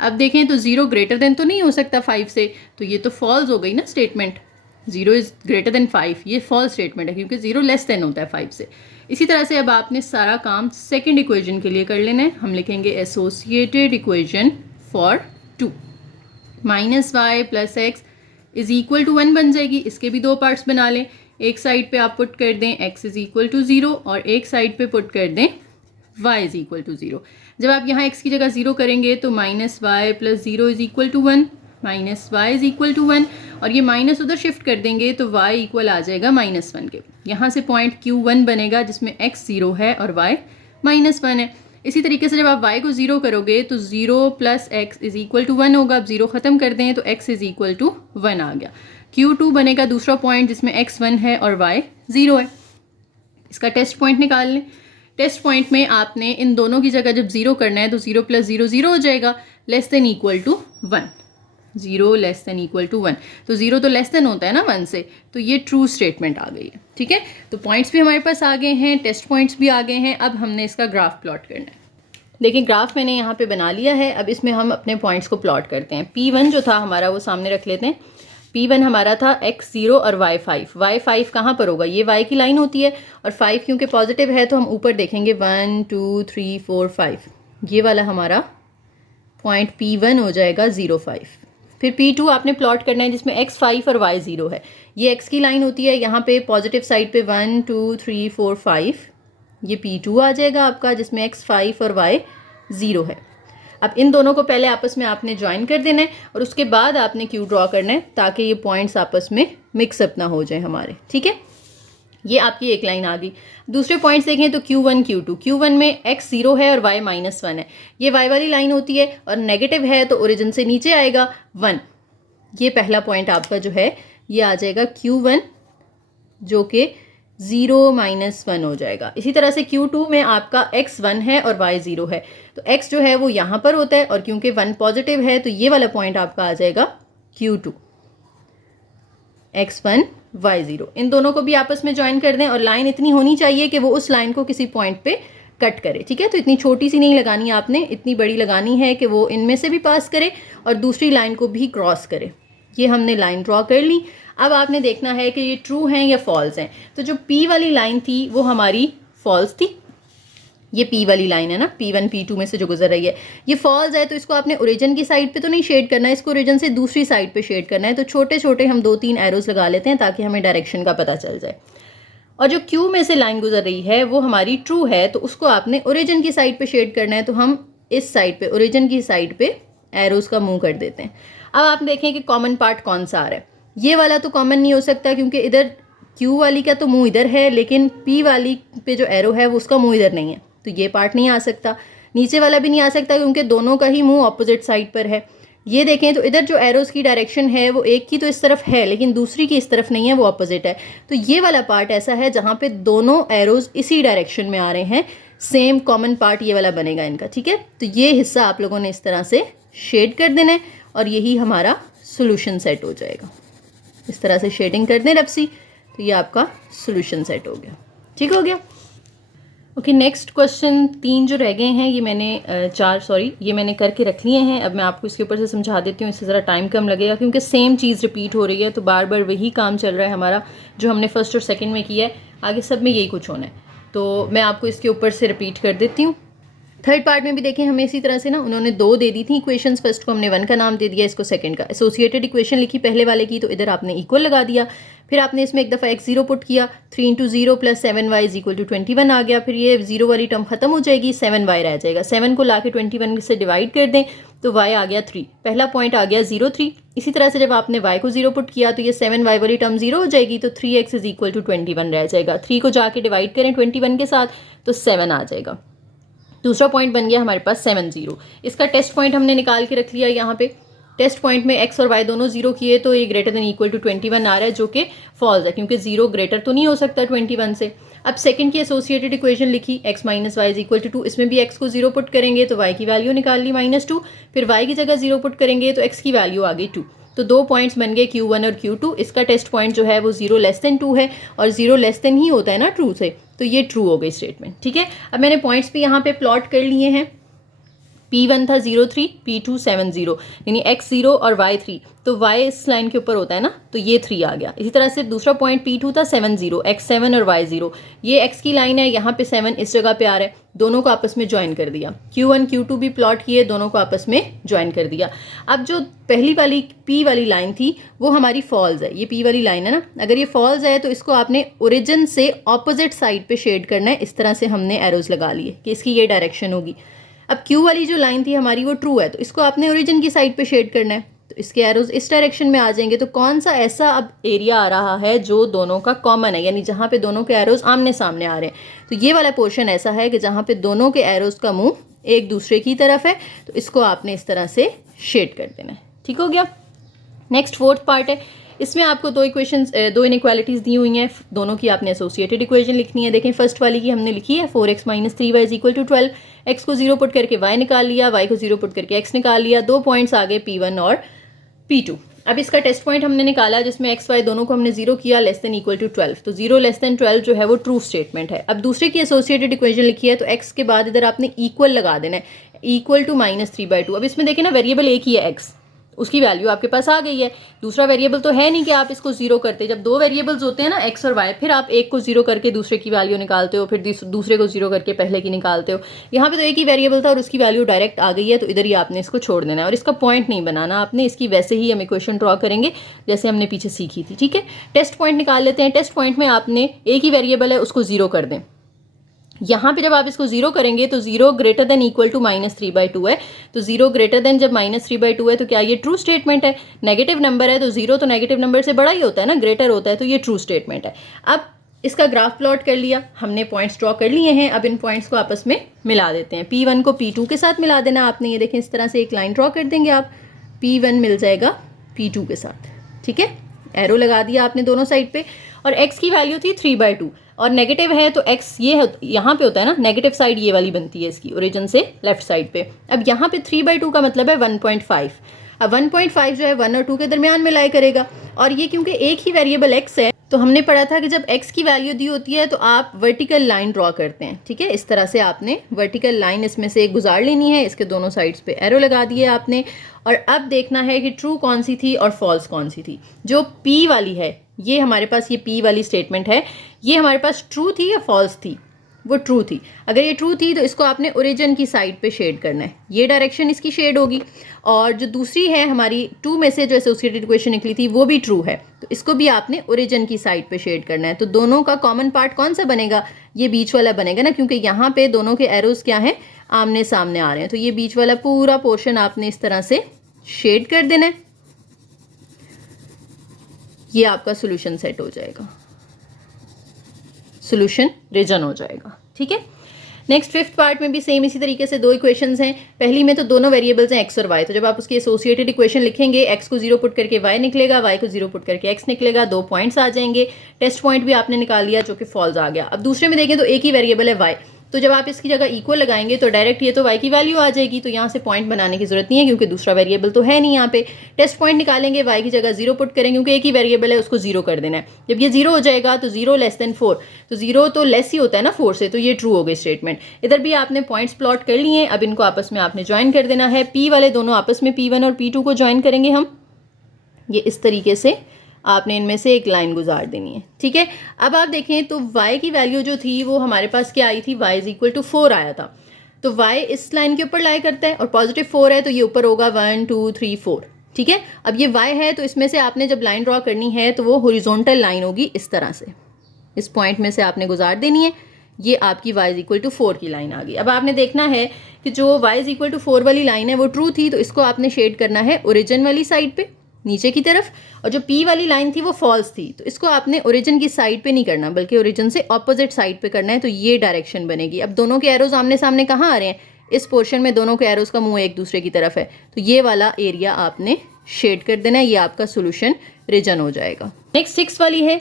अब देखें तो 0 > तो नहीं हो सकता 5 से, तो ये तो फॉल्स हो गई ना स्टेटमेंट। 0 > 5 ये फॉल्स स्टेटमेंट है क्योंकि 0 < होता है 5 से। इसी तरह से अब आपने सारा काम सेकंड इक्वेशन के लिए कर लेना है। हम लिखेंगे associated equation for 2 -y + x = 1 बन जाएगी। इसके भी 2 पार्ट्स बना लें। एक साइड पे आप पुट कर दें x = 0 और एक साइड पे पुट कर दें y = 0। जब आप यहाँ x की जगह 0 करेंगे तो -y + 0 = 1, -y = 1 और ये माइनस उधर शिफ्ट कर देंगे तो y इक्वल आ जाएगा -1 के। यहाँ से पॉइंट Q1 बनेगा जिसमें x 0 है और y -1 है। इसी तरीके से जब आप y को 0 करोगे तो 0 + x = 1 होगा। अब 0 ख़त्म कर दें तो x = 1 आ गया। Q2 बनेगा दूसरा पॉइंट जिसमें x 1 है और y 0 है। इसका टेस्ट पॉइंट निकाल लें। टेस्ट पॉइंट में आपने इन दोनों की जगह जब 0 करना है तो 0 + 0 0 हो जाएगा, <= 1। 0 <= 1, तो 0 तो लेस देन होता है ना 1 से, तो ये ट्रू स्टेटमेंट आ गई है। ठीक है, तो पॉइंट्स भी हमारे पास आ गए हैं, टेस्ट पॉइंट्स भी आ गए हैं। अब हमने इसका ग्राफ प्लॉट करना है। देखिए ग्राफ मैंने यहाँ पे बना लिया है। अब इसमें हम अपने पॉइंट्स को प्लॉट करते हैं। P1 जो था हमारा वो सामने रख लेते हैं। P1 हमारा था x 0 और y 5। y 5 कहाँ पर होगा, ये y की लाइन होती है और 5 क्योंकि पॉजिटिव है तो हम ऊपर देखेंगे 1 2 3 4 5। ये वाला हमारा पॉइंट P1 हो जाएगा 0 5। फिर P2 आपने प्लॉट करना है जिसमें x 5 और y 0 है। ये x की लाइन होती है, यहाँ पे पॉजिटिव साइड पे 1 2 3 4 5। ये P2 आ जाएगा आपका जिसमें x 5 और y 0 है। अब इन दोनों को पहले आपस में आपने ज्वाइन कर देना है और उसके बाद आपने Q ड्रॉ करना है ताकि ये पॉइंट्स आपस में मिक्सअप ना हो जाए हमारे। ठीक है, ये आपकी एक लाइन आ गई। दूसरे पॉइंट्स देखें तो Q1 Q2, Q1 में x 0 है और y -1 है, ये y वाली लाइन होती है और नेगेटिव है तो ओरिजिन से नीचे आएगा 1। ये पहला पॉइंट आपका जो है ये आ जाएगा Q1 जो कि 0 -1 हो जाएगा। इसी तरह से Q2 में आपका x 1 है और y 0 है, तो x जो है वो यहाँ पर होता है और क्योंकि 1 पॉजिटिव है तो ये वाला पॉइंट आपका आ जाएगा Q2, x1 y0। इन दोनों को भी आपस में ज्वाइन कर दें और लाइन इतनी होनी चाहिए कि वो उस लाइन को किसी पॉइंट पे कट करे, ठीक है। तो इतनी छोटी सी नहीं लगानी है आपने, इतनी बड़ी लगानी है कि वो इनमें से भी पास करे और दूसरी लाइन को भी क्रॉस करे। ये हमने लाइन ड्रॉ कर ली। अब आपने देखना है कि ये ट्रू हैं या फॉल्स हैं। तो जो P वाली लाइन थी वो हमारी फॉल्स थी, ये P वाली लाइन है ना, P1 P2 में से जो गुजर रही है, ये फॉल्स है। तो इसको आपने ओरिजिन की साइड पे तो नहीं शेड करना है, इसको ओरिजिन से दूसरी साइड पे शेड करना है। तो छोटे छोटे हम 2-3 एरोस लगा लेते हैं ताकि हमें डायरेक्शन का पता चल जाए। और जो Q में से लाइन गुजर रही है वो हमारी ट्रू है, तो उसको आपने ओरिजिन की साइड पे शेड करना है। तो हम इस साइड पे, ओरिजिन की साइड पे एरोस का मुंह कर देते हैं। अब आप देखें कि कॉमन पार्ट कौन सा आ रहा है। ये वाला तो कॉमन नहीं हो सकता क्योंकि इधर Q वाली का तो मुंह इधर है, लेकिन P वाली पे जो एरो है वो उसका मुंह इधर नहीं है, तो ये पार्ट नहीं आ सकता। नीचे वाला भी नहीं आ सकता क्योंकि दोनों का ही मुंह ऑपोजिट साइड पर है। ये देखें तो इधर जो एरोस की डायरेक्शन है वो एक की तो इस तरफ है लेकिन दूसरी की इस तरफ नहीं है, वो ऑपोजिट है। तो ये वाला पार्ट ऐसा है जहाँ पे दोनों एरोज इसी डायरेक्शन में आ रहे हैं, सेम कॉमन पार्ट ये वाला बनेगा इनका, ठीक है। तो ये हिस्सा आप लोगों ने इस तरह से शेड कर देना है और यही हमारा सोल्यूशन सेट हो जाएगा। इस तरह से शेडिंग कर दें रफ सी, तो ये आपका सोल्यूशन सेट हो गया, ठीक हो गया। ओके, नेक्स्ट क्वेश्चन 3 जो रह गए हैं ये मैंने 4 ये मैंने करके रख लिए हैं। अब मैं आपको इसके ऊपर से समझा देती हूँ, इससे ज़रा टाइम कम लगेगा क्योंकि सेम चीज़ रिपीट हो रही है, तो बार बार वही काम चल रहा है हमारा जो हमने फर्स्ट और सेकंड में किया है, आगे सब में यही कुछ होना है। तो मैं आपको इसके ऊपर से रिपीट कर देती हूँ। थर्ड पार्ट में भी देखें हमें इसी तरह से ना उन्होंने 2 दे दी थी इक्वेशंस, फर्स्ट को हमने 1 का नाम दे दिया, इसको सेकंड का। एसोसिएटेड इक्वेशन लिखी पहले वाले की, तो इधर आपने इक्वल लगा दिया। फिर आपने इसमें एक दफ़ा x0 पुट किया, 3 × 0 + 7y = 21 आ गया। फिर ये 0 वाली टर्म खत्म हो जाएगी, 7y रह जाएगा। 7 को लाके 21 से डिवाइड कर दें तो y आ गया 3, पहला पॉइंट आ गया 0 3। इसी तरह से जब आपने y को 0 पुट किया तो ये 7y वाली टर्म 0 हो जाएगी, तो 3x = 21 रह जाएगा। 3 को जाके डिवाइड करें 21 के साथ तो 7 आ जाएगा। दूसरा पॉइंट बन गया हमारे पास 7 0। इसका टेस्ट पॉइंट हमने निकाल के रख लिया यहाँ पे। टेस्ट पॉइंट में x और y दोनों 0 किए तो ये > = 21 आ रहा है, जो कि फॉल्स है क्योंकि 0 ग्रेटर तो नहीं हो सकता 21 से। अब सेकंड की एसोसिएटेड इक्वेशन लिखी, x - y = 2। इसमें भी x को 0 पुट करेंगे तो y की वैल्यू निकाल ली -2, फिर y की जगह 0 पुट करेंगे तो x की वैल्यू आ गई 2। तो 2 पॉइंट्स बन गए Q1 और Q2। इसका टेस्ट पॉइंट जो है वो 0 < 2 है और 0 < ही होता है ना ट्रू से, तो ये ट्रू हो गई स्टेटमेंट, ठीक है। अब मैंने पॉइंट्स भी यहाँ पे प्लॉट कर लिए हैं। P1 था 0 3, P2 7 0, यानी x 0 और y 3, तो y इस लाइन के ऊपर होता है ना, तो ये 3 आ गया। इसी तरह से दूसरा पॉइंट P2 था 7 0, x 7 और y 0, ये x की लाइन है, यहाँ पे 7 इस जगह पे आ रहा है, दोनों को आपस में ज्वाइन कर दिया। Q1 Q2 भी प्लॉट किए, दोनों को आपस में ज्वाइन कर दिया। अब जो पहली वाली P वाली लाइन थी वो हमारी फॉल्स है, ये P वाली लाइन है ना, अगर ये फॉल्स है तो इसको आपने ओरिजिन से ऑपोजिट साइड पे शेड करना है। इस तरह से हमने एरोज लगा लिए कि इसकी ये डायरेक्शन होगी। अब Q वाली जो लाइन थी हमारी वो ट्रू है, तो इसको आपने ओरिजिन की साइड पे शेड करना है, तो इसके एरोज इस डायरेक्शन में आ जाएंगे। तो कौन सा ऐसा अब एरिया आ रहा है जो दोनों का कॉमन है, यानी जहाँ पे दोनों के एरोज आमने सामने आ रहे हैं, तो ये वाला पोर्शन ऐसा है कि जहाँ पे दोनों के एरोज का मुंह एक दूसरे की तरफ है, तो इसको आपने इस तरह से शेड कर देना है, ठीक हो गया। नेक्स्ट फोर्थ पार्ट है, इसमें आपको 2 इक्वेशंस 2 इनइक्वालिटीज़ दी हुई हैं, दोनों की आपने एसोसिएटेड इक्वेशन लिखनी है। देखें फर्स्ट वाली की हमने लिखी है 4x - 3y = 12। x को 0 पुट करके y निकाल लिया, y को 0 पुट करके x निकाल लिया। 2 पॉइंट्स आ गए P1 और P2। अब इसका टेस्ट पॉइंट हमने निकाला जिसमें x y दोनों को हमने 0 किया, < = 12, तो 0 < 12 जो है वो ट्रू स्टेटमेंट है। अब दूसरे की एसोसिएटेड इक्वेशन लिखी है, तो x के बाद इधर आपने इक्वल लगा देना है, = -3/2। अब इसमें देखें ना वेरिएबल एक ही है x, उसकी वैल्यू आपके पास आ गई है, दूसरा वेरिएबल तो है नहीं कि आप इसको 0 करते। जब 2 वेरिएबल्स होते हैं ना x और y, फिर आप एक को 0 करके दूसरे की वैल्यू निकालते हो, फिर दूसरे को 0 करके पहले की निकालते हो। यहाँ पे तो एक ही वेरिएबल था और उसकी वैल्यू डायरेक्ट आ गई है, तो इधर ही आपने इसको छोड़ देना है और इसका पॉइंट नहीं बनाना आपने, इसकी वैसे ही हम इक्वेशन ड्रॉ करेंगे जैसे हमने पीछे सीखी थी, ठीक है। टेस्ट पॉइंट निकाल लेते हैं। टेस्ट पॉइंट में आपने एक ही वेरिएबल है उसको 0 कर दें। यहाँ पे जब आप इसको 0 करेंगे तो 0 > -3/2 है, तो 0 जब -3/2 है तो क्या ये ट्रू स्टेटमेंट है। नेगेटिव नंबर है तो 0 तो नेगेटिव नंबर से बड़ा ही होता है ना, ग्रेटर होता है, तो ये ट्रू स्टेटमेंट है। अब इसका ग्राफ प्लॉट कर लिया, हमने पॉइंट्स ड्रॉ कर लिए हैं। अब इन पॉइंट्स को आपस में मिला देते हैं। P1 को P2 के साथ मिला देना आपने। ये देखें, इस तरह से एक लाइन ड्रॉ कर देंगे आप, P1 मिल जाएगा P2 के साथ। ठीक है, एरो लगा दिया आपने दोनों साइड पे। और x की वैल्यू थी 3/2 और नेगेटिव है तो x ये यहाँ पे होता है ना, नेगेटिव साइड ये वाली बनती है इसकी, ओरिजिन से लेफ्ट साइड पे। अब यहाँ पे 3/2 का मतलब है 1.5। अब 1.5 जो है 1 और 2 के दरमियान में लाई करेगा। और ये क्योंकि एक ही वेरिएबल x है, तो हमने पढ़ा था कि जब x की वैल्यू दी होती है तो आप वर्टिकल लाइन ड्रॉ करते हैं। ठीक है, इस तरह से आपने वर्टिकल लाइन इसमें से एक गुजार लेनी है, इसके दोनों साइड्स पे एरो लगा दिए आपने। और अब देखना है कि ट्रू कौन सी थी और फॉल्स कौन सी थी। जो P वाली है, ये हमारे पास, ये P वाली स्टेटमेंट है, ये हमारे पास ट्रू थी या फॉल्स थी? वो ट्रू थी। अगर ये ट्रू थी तो इसको आपने ओरिजिन की साइड पे शेड करना है, ये डायरेक्शन इसकी शेड होगी। और जो दूसरी है हमारी 2 में से जो एसोसिएटेड इक्वेशन निकली थी वो भी ट्रू है, तो इसको भी आपने ओरिजिन की साइड पे शेड करना है। तो दोनों का कॉमन पार्ट कौन सा बनेगा? ये बीच वाला बनेगा ना, क्योंकि यहाँ पे दोनों के एरोज क्या हैं, आमने सामने आ रहे हैं। तो ये बीच वाला पूरा पोर्शन आपने इस तरह से शेड कर देना है। ये आपका सोल्यूशन सेट हो जाएगा, सोल्यूशन रीजन हो जाएगा। ठीक है, नेक्स्ट 5th पार्ट में भी सेम इसी तरीके से 2 इक्वेशंस हैं। पहली में तो दोनों वेरिएबल्स हैं x और y, तो जब आप उसकी एसोसिएटेड इक्वेशन लिखेंगे, x को 0 पुट करके y निकलेगा, y को 0 पुट करके x निकलेगा, 2 पॉइंट्स आ जाएंगे। टेस्ट पॉइंट भी आपने निकाल लिया जो कि फॉल्स आ गया। अब दूसरे में देखें तो एक ही वेरिएबल है y, तो जब आप इसकी जगह इक्वल लगाएंगे तो डायरेक्ट ये तो y की वैल्यू आ जाएगी, तो यहाँ से पॉइंट बनाने की जरूरत नहीं है क्योंकि दूसरा वेरिएबल तो है नहीं। यहाँ पे टेस्ट पॉइंट निकालेंगे, y की जगह 0 पुट करेंगे क्योंकि एक ही वेरिएबल है, उसको 0 कर देना है। जब ये 0 हो जाएगा तो 0 लेस देन 4, तो 0 तो लेस ही होता है ना 4 से, तो ये ट्रू हो गई स्टेटमेंट। इधर भी आपने पॉइंट्स प्लॉट कर लिए हैं। अब इनको आपस में आपने ज्वाइन कर देना है। P वाले दोनों आपस में P1 और P2 को ज्वाइन करेंगे हम, ये इस तरीके से आपने इनमें से एक लाइन गुजार देनी है। ठीक है, अब आप देखें तो y की वैल्यू जो थी वो हमारे पास क्या आई थी, y इज इक्वल टू 4 आया था। तो y इस लाइन के ऊपर लाई करता है और पॉजिटिव 4 है तो ये ऊपर होगा 1 2 3 4। ठीक है, अब ये y है तो इसमें से आपने जब लाइन ड्रॉ करनी है तो वो हॉरिजॉन्टल लाइन होगी, इस तरह से इस पॉइंट में से आपने गुजार देनी है। ये आपकी y इज इक्वल टू 4 की लाइन आ गई। अब आपने देखना है कि जो y इज इक्वल टू 4 वाली लाइन है वो ट्रू थी, तो इसको आपने शेड करना है ओरिजिन वाली साइड पे नीचे की तरफ। और जो P वाली लाइन थी वो फॉल्स थी, तो इसको आपने ओरिजिन की साइड पे नहीं करना बल्कि ओरिजिन से ऑपोजिट साइड पे करना है, तो ये डायरेक्शन बनेगी। अब दोनों के एरोज आमने सामने कहाँ आ रहे हैं? इस पोर्शन में दोनों के एरोज का मुंह एक दूसरे की तरफ है, तो ये वाला एरिया आपने शेड कर देना है। ये आपका सोल्यूशन रीजन हो जाएगा। नेक्स्ट 6 वाली है,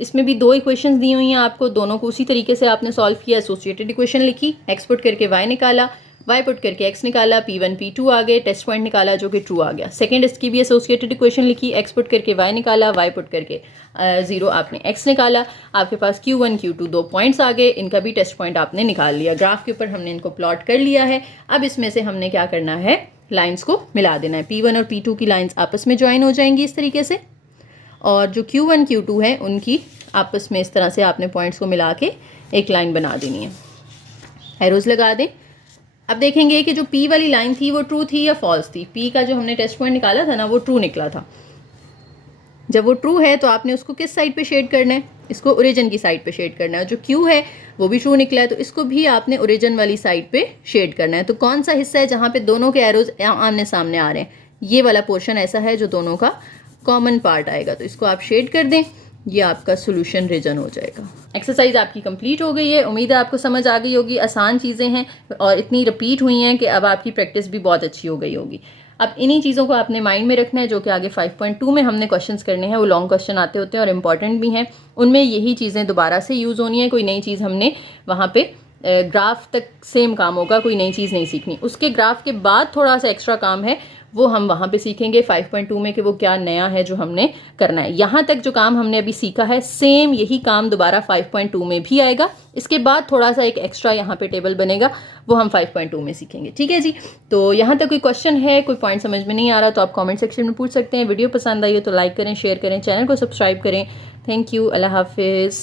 इसमें भी 2 इक्वेशंस दी हुई हैं आपको, दोनों को उसी तरीके से आपने सॉल्व किया। एसोसिएटेड इक्वेशन लिखी, x पुट करके y निकाला, y पुट करके x निकाला, P1 P2 आ गए, टेस्ट पॉइंट निकाला जो कि ट्रू आ गया। सेकंड इसकी भी एसोसिएटेड इक्वेशन लिखी, x पुट करके y निकाला, y पुट करके 0 आपने x निकाला, आपके पास Q1 Q2 2 पॉइंट्स आ गए, इनका भी टेस्ट पॉइंट आपने निकाल लिया। ग्राफ के ऊपर हमने इनको प्लॉट कर लिया है। अब इसमें से हमने क्या करना है, लाइन्स को मिला देना है। P1 और P2 की लाइन्स आपस में ज्वाइन हो जाएंगी इस तरीके से, और जो Q1 Q2 है उनकी आपस में इस तरह से आपने पॉइंट्स को मिला के एक लाइन बना देनी है। एरोज लगा दें। अब देखेंगे कि जो P वाली लाइन थी वो ट्रू थी या फॉल्स थी। P का जो हमने टेस्ट पॉइंट निकाला था ना वो ट्रू निकला था। जब वो ट्रू है तो आपने उसको किस साइड पे शेड करना है, इसको ओरिजिन की साइड पे शेड करना है। जो Q है वो भी ट्रू निकला है तो इसको भी आपने ओरिजिन वाली साइड पे शेड करना है। तो कौन सा हिस्सा है जहाँ पे दोनों के एरोज आमने सामने आ रहे हैं, ये वाला पोर्शन ऐसा है जो दोनों का कॉमन पार्ट आएगा, तो इसको आप शेड कर दें। ये आपका सोल्यूशन रीजन हो जाएगा। एक्सरसाइज आपकी कंप्लीट हो गई है। उम्मीद है आपको समझ आ गई होगी। आसान चीज़ें हैं और इतनी रिपीट हुई हैं कि अब आपकी प्रैक्टिस भी बहुत अच्छी हो गई होगी। अब इन्हीं चीज़ों को आपने माइंड में रखना है जो कि आगे 5.2 में हमने क्वेश्चंस करने हैं। वो लॉन्ग क्वेश्चन आते होते हैं और इम्पॉर्टेंट भी हैं, उनमें यही चीज़ें दोबारा से यूज़ होनी है। कोई नई चीज़ हमने वहाँ पे ग्राफ तक सेम काम होगा, कोई नई चीज़ नहीं सीखनी। उसके ग्राफ के बाद थोड़ा सा एक्स्ट्रा काम है वो हम वहाँ पे सीखेंगे 5.2 में कि वो क्या नया है जो हमने करना है। यहाँ तक जो काम हमने अभी सीखा है सेम यही काम दोबारा 5.2 में भी आएगा। इसके बाद थोड़ा सा एक एक्स्ट्रा यहाँ पे टेबल बनेगा, वो हम 5.2 में सीखेंगे। ठीक है जी, तो यहाँ तक कोई क्वेश्चन है, कोई पॉइंट समझ में नहीं आ रहा तो आप कॉमेंट सेक्शन में पूछ सकते हैं। वीडियो पसंद आई हो तो लाइक करें, शेयर करें, चैनल को सब्सक्राइब करें। थैंक यू, अल्लाह हाफिज़।